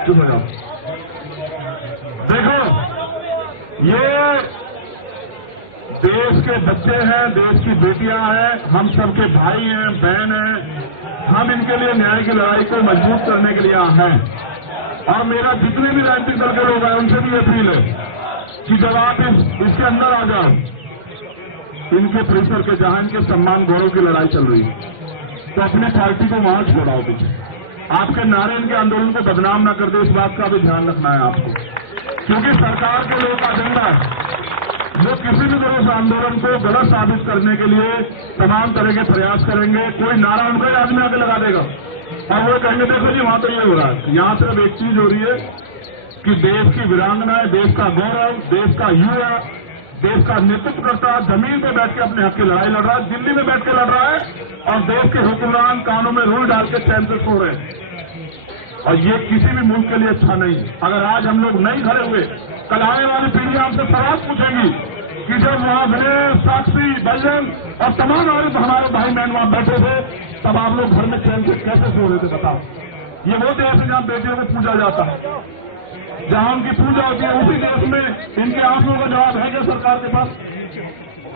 चुप हो जाओ। देखो, ये देश के बच्चे हैं, देश की बेटियां हैं, हम सबके भाई हैं, बहन हैं। हम इनके लिए न्याय की लड़ाई को मजबूत करने के लिए हैं। और मेरा जितने भी राजनीतिक दल के लोग हैं उनसे भी अपील है कि जब आप इसके अंदर आ जाओ, इनके परिसर के जहां इनके सम्मान गौरव की लड़ाई चल रही है, तो अपनी पार्टी को वहां छोड़ाओ पीछे। आपके नारे इनके आंदोलन को बदनाम न कर दे, इस बात का भी ध्यान रखना है आपको, क्योंकि सरकार के लोग का एजेंडा है वो किसी भी तरह से आंदोलन को गलत साबित करने के लिए तमाम तरह के प्रयास करेंगे। कोई नारा उनका ही आदमी आके लगा देगा और वो कहेंगे देखो जी वहां तो ये हो रहा है। यहां सिर्फ एक चीज हो रही है कि देश की वीरांगना, देश का गौरव, देश का युवा, देश का नेतृत्व करता जमीन पे बैठ के अपने हक की लड़ाई लड़ रहा है, दिल्ली में बैठ के लड़ रहा है और देश के हुक्मरान कानों में रूल डाल के चैन से सो रहे हैं। और ये किसी भी मुल्क के लिए अच्छा नहीं। अगर आज हम लोग नहीं खड़े हुए, कल आने वाली पीढ़ी आपसे सवाल पूछेंगी कि जब वहां विनय, साक्षी, बल्लभ और तमाम हमारे भाई बहन वहां बैठे थे तब आप लोग घर में चैन से कैसे सो रहे थे बताओ। ये वो देश है जहां बेटियों को पूजा जाता है, जहां उनकी पूजा होती है। उसी देश में इनके आंसुओं का जवाब है क्या सरकार के पास?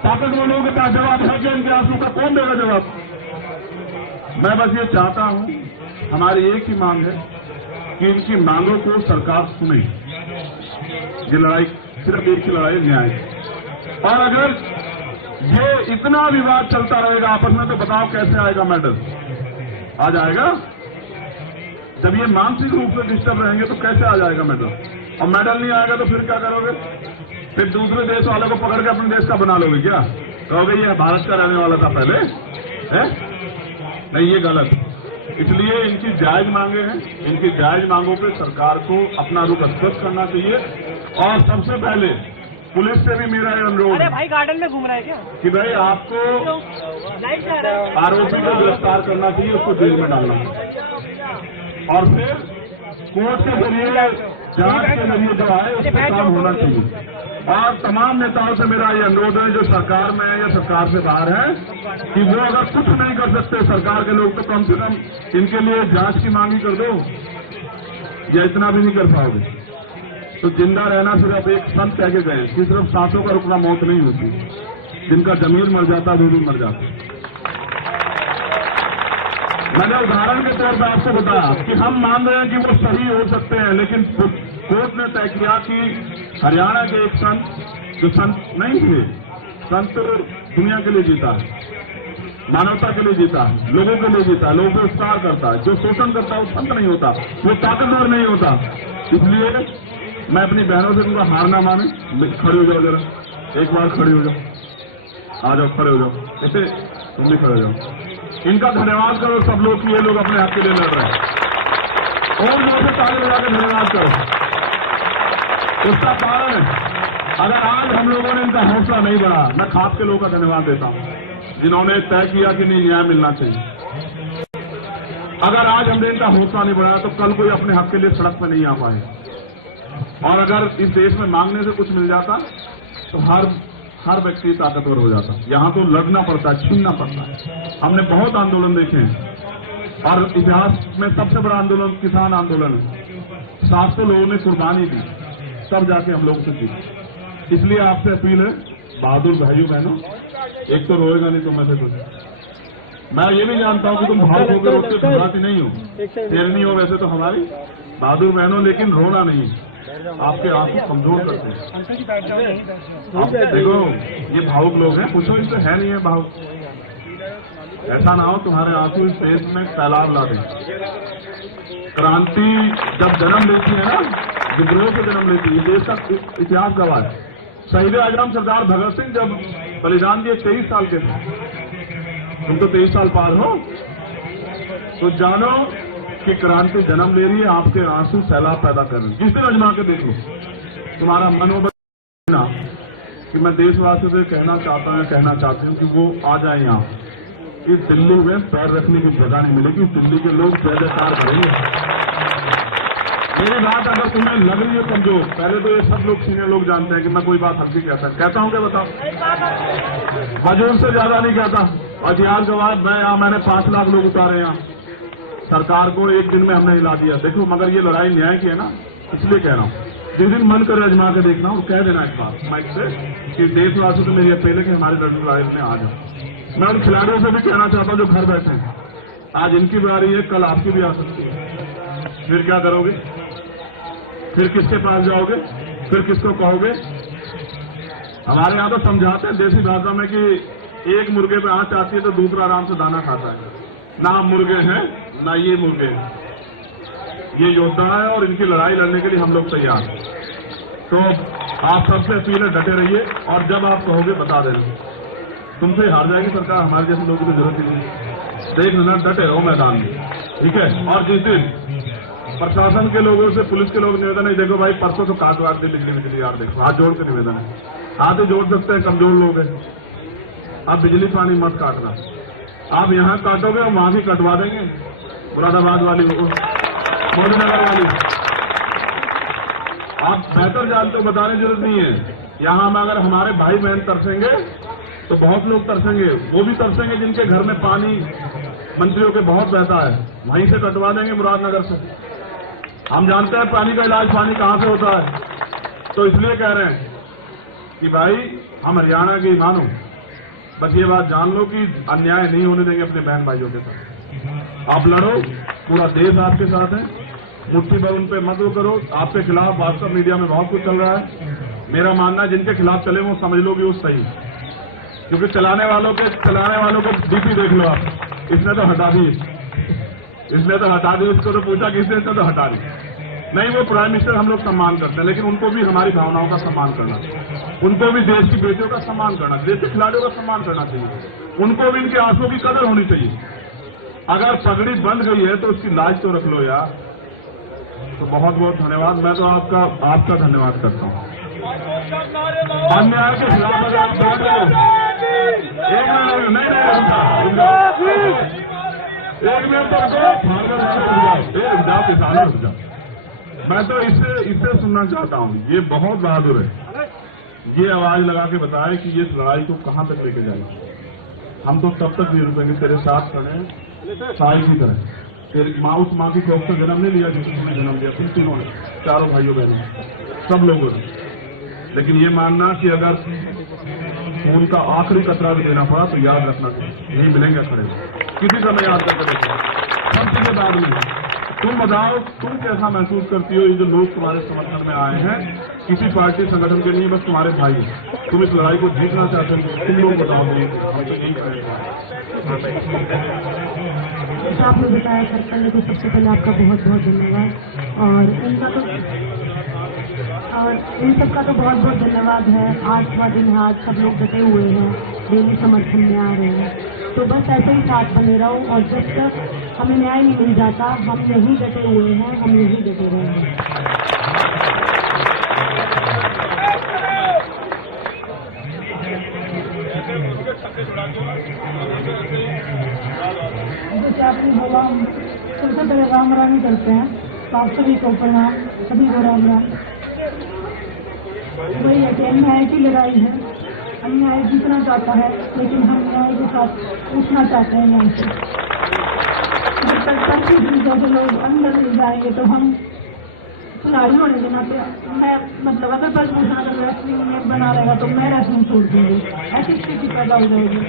ताकतवर लोगों के पास जवाब है क्या? इनके आंसुओं का कौन देगा जवाब? मैं बस ये चाहता हूं, हमारी एक ही मांग है कि इनकी मांगों को सरकार सुने। ये लड़ाई सिर्फ एक की लड़ाई न्याय। और अगर ये इतना विवाद चलता रहेगा आपस में तो बताओ कैसे आएगा मेडल? आ जाएगा? जब ये मानसिक रूप से डिस्टर्ब रहेंगे तो कैसे आ जाएगा मेडल? और मेडल नहीं आएगा तो फिर क्या करोगे? फिर दूसरे देश वालों को पकड़ के अपने देश का बना लोगे क्या? कहोगे ये भारत का रहने वाला था पहले है? नहीं, ये गलत। इसलिए इनकी जायज मांगे हैं, इनकी जायज मांगों पे सरकार को अपना रुख स्पष्ट करना चाहिए। और सबसे पहले पुलिस से भी मेरा ये अनुरोध है भाई गार्डन में घूम रहा है क्या कि भाई आपको आरोपी को गिरफ्तार करना चाहिए, उसको जेल में डालना और फिर कोर्ट के जरिए, जांच के जरिए जो है उस पर काम होना चाहिए। और तमाम नेताओं से मेरा ये अनुरोध है जो सरकार में है या सरकार से बाहर है कि वो अगर कुछ नहीं कर सकते सरकार के लोग तो कम से कम इनके लिए जांच की मांग ही कर दो। या इतना भी नहीं कर पाओगे तो जिंदा रहना सिर्फ एक संत कह के गए कि सिर्फ सांसों का रुकना मौत नहीं होती, जिनका जमीर मर जाता वो भी मर जाता। मैंने उदाहरण के तौर पर आपको बताया कि हम मान रहे हैं कि वो सही हो सकते हैं, लेकिन कोर्ट ने तय किया कि हरियाणा के एक संत जो संत नहीं थे, संत दुनिया के लिए जीता है, मानवता के लिए जीता है, लोगों के लिए जीता है, लोगों को उपकार करता है। जो शोषण करता है वो संत नहीं होता, वो ताकतवर नहीं होता। इसलिए मैं अपनी बहनों से उनका हार ना माने। खड़े हो जाओ जरा, एक बार खड़े हो जाओ, आ जाओ, खड़े हो जाओ, ऐसे तुम भी खड़े हो जाओ। इनका धन्यवाद करो सब लोग कि ये लोग अपने हक के लिए लड़ रहे हैं और लोगों से ताली बजा के धन्यवाद करो। उसका कारण है अगर आज हम लोगों ने इनका हौसला नहीं बढ़ा, मैं खास के लोगों का धन्यवाद देता हूं जिन्होंने तय किया कि नहीं न्याय मिलना चाहिए। अगर आज हमने इनका हौसला नहीं बढ़ाया तो कल कोई अपने हक के लिए सड़क पर नहीं आ पाए। और अगर इस देश में मांगने से कुछ मिल जाता तो हर व्यक्ति ताकतवर हो जाता। यहां तो लड़ना पड़ता है, छीनना पड़ता है। हमने बहुत आंदोलन देखे हैं और इतिहास में सबसे बड़ा आंदोलन किसान आंदोलन है। 700 लोगों ने कुर्बानी दी तब जाके हम लोगों से जीते। इसलिए आपसे अपील है बहादुर भाइयों बहनों, एक तो रोएगा नहीं तुम में से कुछ। मैं ये भी जानता हूं कि तुम भावुक होकर रोते घबराती नहीं हो, शेरनी हो वैसे तो हमारी बहादुर बहनों, लेकिन रोना नहीं। आपके आंसू कमजोर करते हैं। आप देखो ये भावुक लोग हैं, कुछ इनसे है नहीं है भावुक। ऐसा ना हो तुम्हारे आंसू इस देश में सैलाब ला दें। क्रांति जब जन्म लेती है ना, विद्रोह से जन्म लेती है, देश का इतिहास गवाह है। शहीद आजम सरदार भगत सिंह जब बलिदान दिए 23 साल के थे, तुम तो 23 साल पार हो, तो जानो कि क्रांति जन्म ले रही है, आपके आंसू सैलाब पैदा कर रही है। जिस दिन अजमा के देखो तुम्हारा मनोबल ना कि मैं देशवासियों से कहना चाहती हूँ कि वो आ जाए यहाँ इस दिल्ली में पैर रखने की जगह नहीं मिलेगी। दिल्ली के लोग जयकार करेंगे। मेरी बात अगर तुम्हें लग रही है कमजोर, पहले तो ये सब लोग सीनियर लोग जानते हैं कि मैं कोई बात हल्की कहता हूं क्या बताओ, वजूद से ज्यादा नहीं कहता। और यार जवाब मैंने 5 लाख लोग उतारे यहाँ, सरकार को एक दिन में हमने हिला दिया। देखो मगर ये लड़ाई न्याय की है ना, इसलिए कह रहा हूं जिस दिन मन करे अजमा के देखना और कह देना इस बात माइक से कि देशवासी तो मेरी अपील है कि हमारे लड़ाई में आ जाओ। मैं उन खिलाड़ियों से भी कहना चाहता हूं जो घर बैठे हैं, आज इनकी बारी है, कल आपकी भी आ सकती है। फिर क्या करोगे? फिर किसके पास जाओगे? फिर किसको कहोगे? हमारे यहाँ तो समझाते हैं देसी भाषा में कि एक मुर्गे पे आंच आती है तो दूसरा आराम से दाना खाता है। ना हम मुर्गे हैं ना ये मुर्गे हैं, ये योद्धा है और इनकी लड़ाई लड़ने के लिए हम लोग तैयार हैं। तो आप सबसे अपील है डटे रहिए और जब आप कहोगे बता देना। तुमसे हार जाएगी सरकार, हमारे जैसे लोगों की जरूरत ही नहीं। देख लेना, डटे रहो मैदान में, ठीक है। और जिस दिन प्रशासन के लोगों से पुलिस के लोग निवेदन है, देखो भाई परसों तो काट वाट दी बिजली यार, देखो हाथ जोड़ के निवेदन है, हाथ ही जोड़ सकते हैं, कमजोर लोग हैं। आप बिजली पानी मत काटना, आप यहाँ काटोगे और वहां भी कटवा देंगे, मुरादाबाद वाली मोदी नगर वाली। आप बेहतर जानते हो, बताने की जरूरत नहीं है। यहाँ में अगर हमारे भाई बहन तरसेंगे तो बहुत लोग तरसेंगे, वो भी तरसेंगे जिनके घर में पानी मंत्रियों के बहुत बहता है, वहीं से कटवा देंगे मुरादनगर से। हम जानते हैं पानी का इलाज पानी कहां से होता है, तो इसलिए कह रहे हैं कि भाई हम हरियाणा की मानो, बस ये बात जान लो कि अन्याय नहीं होने देंगे अपने बहन भाइयों के साथ। आप लड़ो, पूरा देश आपके साथ है, मुट्ठी भर उन पे मत वो करो। आपके खिलाफ वास्तव मीडिया में बहुत कुछ चल रहा है, मेरा मानना है जिनके खिलाफ चले वो समझ लो कि वो सही, क्योंकि चलाने वालों को डीपी देख लो आप, इसने तो हटा दी, इसको तो पूछा किसने, इसने तो हटा दी। नहीं, वो प्राइम मिनिस्टर हम लोग सम्मान करते हैं, लेकिन उनको भी हमारी भावनाओं का सम्मान करना चाहिए, उनको भी देश की बेटियों का सम्मान करना चाहिए, देश के खिलाड़ियों का सम्मान करना चाहिए, उनको भी इनके आंसुओं की कदर होनी चाहिए। अगर पगड़ी बंद गई है तो उसकी लाज तो रख लो यार। तो बहुत बहुत धन्यवाद, मैं तो आपका धन्यवाद करता हूँ। अन्याय के खिलाफ अगर आप बोल रहे हो, एक मिनट किसानों रुक जाओ, मैं तो इससे सुनना चाहता हूँ। ये बहुत बहादुर है, ये आवाज लगा के बताए कि इस लड़ाई को कहां तक लेके जाएंगे। हम तो तब तक नहीं रुकेंगे, तेरे साथ खड़े हैं साई की तरह। तेरी माँ, उस माँ की कोख से जन्म नहीं लिया जिसने जन्म दिया, तुम तीनों ने, चारों भाइयों बहनों सब लोगों ने। लेकिन ये मानना कि अगर उनका आखिरी कतरा भी देना पड़ा तो याद रखना नहीं मिलेंगे खड़े, किसी का मैं याद करके सब चीजें बाद में। तुम बताओ, तुम कैसा महसूस करती हो ये जो लोग तुम्हारे समर्थन में आए हैं, किसी पार्टी संगठन के नहीं, बस तुम्हारे भाई, तुम इस लड़ाई को जीतना चाहते हो, तुम लोग बताओ। जैसा आपने बताया सर, पहले तो सबसे पहले आपका बहुत बहुत धन्यवाद, और इन सबका तो बहुत बहुत धन्यवाद है। 8वां दिन है, आज सब लोग डटे हुए हैं, डेली समर्थन में आ रहे हैं, तो बस ऐसे ही साथ बने रहो। और जब तक हमें न्याय नहीं मिल जाता, हम यही डटे हुए हैं, हम यही डटे रहेंगे। जैसे आपने बोला, सबसे पहले राम राम करते हैं, तो आप सभी को प्रणाम, सभी को राम राम। वही है कि अन्याय की लड़ाई है, अन्याय जीतना चाहता है, लेकिन हम न्याय के साथ उठना चाहते हैं यहाँ से। जब तक पंथी जैसे लोग अंदर नहीं जाएंगे तो हम खिलाड़ी होने के नाते, मैं मतलब अगर पद्मभूषण अगर रेसलिंग में बना रहेगा तो मैं रेसलिंग छोड़ दूंगी, ऐसी स्थिति पैदा हो जाएगी।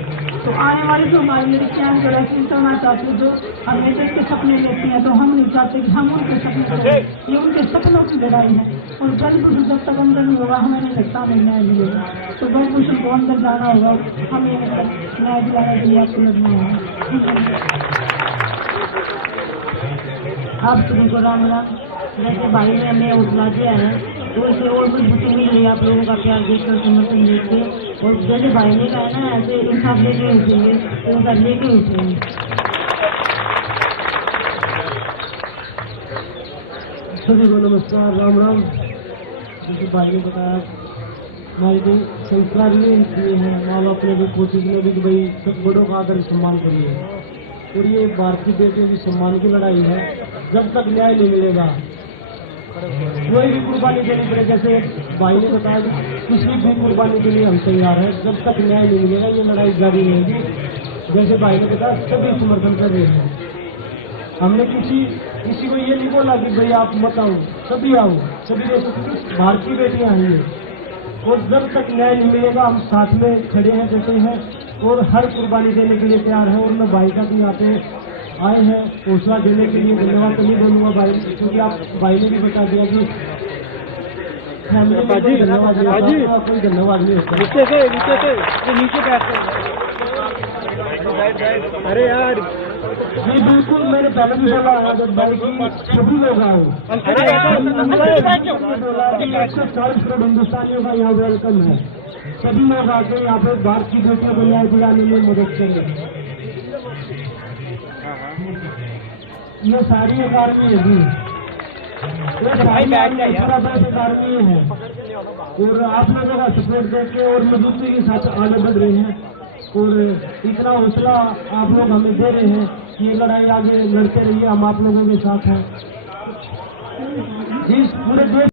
तो आने वाले जो हमारी लड़कियां जो रेसलिंग करना चाहती है, जो हमेशा के सपने लेती हैं, तो हम नहीं चाहते कि हम उनके सपने करें। ये उनके सपनों की लड़ाई है, और पद्मभूषण जब तक अंदर नहीं होगा हमें नहीं लगता हमें न्याय मिलेगा। तो पद्मभूषण को अंदर जाना होगा, हमें न्याय दिलाने के लिए आपको लड़ना होगा। आप सभी को राम राम। जैसे भाई ने हमें उठला दिया है, तो इसे और कुछ बुद्धि मिल रही है आप लोगों का प्यार देखकर, समर्थन देखकर, और जैसे भाई ने कहा है ना, ऐसे इंसाफ लेके उठेंगे, इंसाफ लेके उठेंगे। सभी को नमस्कार, राम राम। जैसे भाई ने बताया हमारे जो संस्कार भी किए हैं, माँ बाप ने भी कोशिश में भी कि भाई सब बड़ों का आदर सम्मान करिए। और ये भारतीय बेटियों की सम्मान की लड़ाई है। जब तक न्याय नहीं मिलेगा कोई भी कुर्बानी देनी पड़े, जैसे भाई ने बताया कि किसी भी कुर्बानी के लिए हम तैयार हैं। जब तक न्याय नहीं मिलेगा ये लड़ाई जारी रहेगी। जैसे भाई ने बताया सभी समर्थन कर रहे हैं। हमने किसी को ये नहीं बोला कि भाई आप मत आओ, सभी आओ, सभी देशों की भारतीय बेटियां आई हैं। और जब तक न्याय नहीं मिलेगा हम साथ में खड़े हैं, जैसे हैं, और हर कुर्बानी देने के लिए तैयार हैं। और मैं भाई का भी यहाँ पे आए हैं हौसला देने के लिए। धन्यवाद तो नहीं बोलूँगा भाई, क्योंकि आप भाई ने भी बता दिया कि फैमिली में कोई धन्यवाद नहीं होता, कोई धन्यवाद नहीं होता। नीचे बैठते। अरे यार जी बिल्कुल, मैंने पहले भी बोला है भाई की सभी लोग आओ। 140 करोड़ हिंदुस्तानियों का यहाँ वेलकम है। सभी लोग आके यहाँ पे भारत की बेटियों को न्याय दिलाने में मदद करें। ये सारी अकादमी है जी, ये सारी अकादमी है। और आप लोगों का सपोर्ट देके और मजबूती के साथ आगे बढ़ रहे हैं। और इतना हौसला आप लोग हमें दे रहे हैं कि ये लड़ाई आगे लड़ते रहिए, हम आप लोगों के साथ हैं। जिस पूरे देश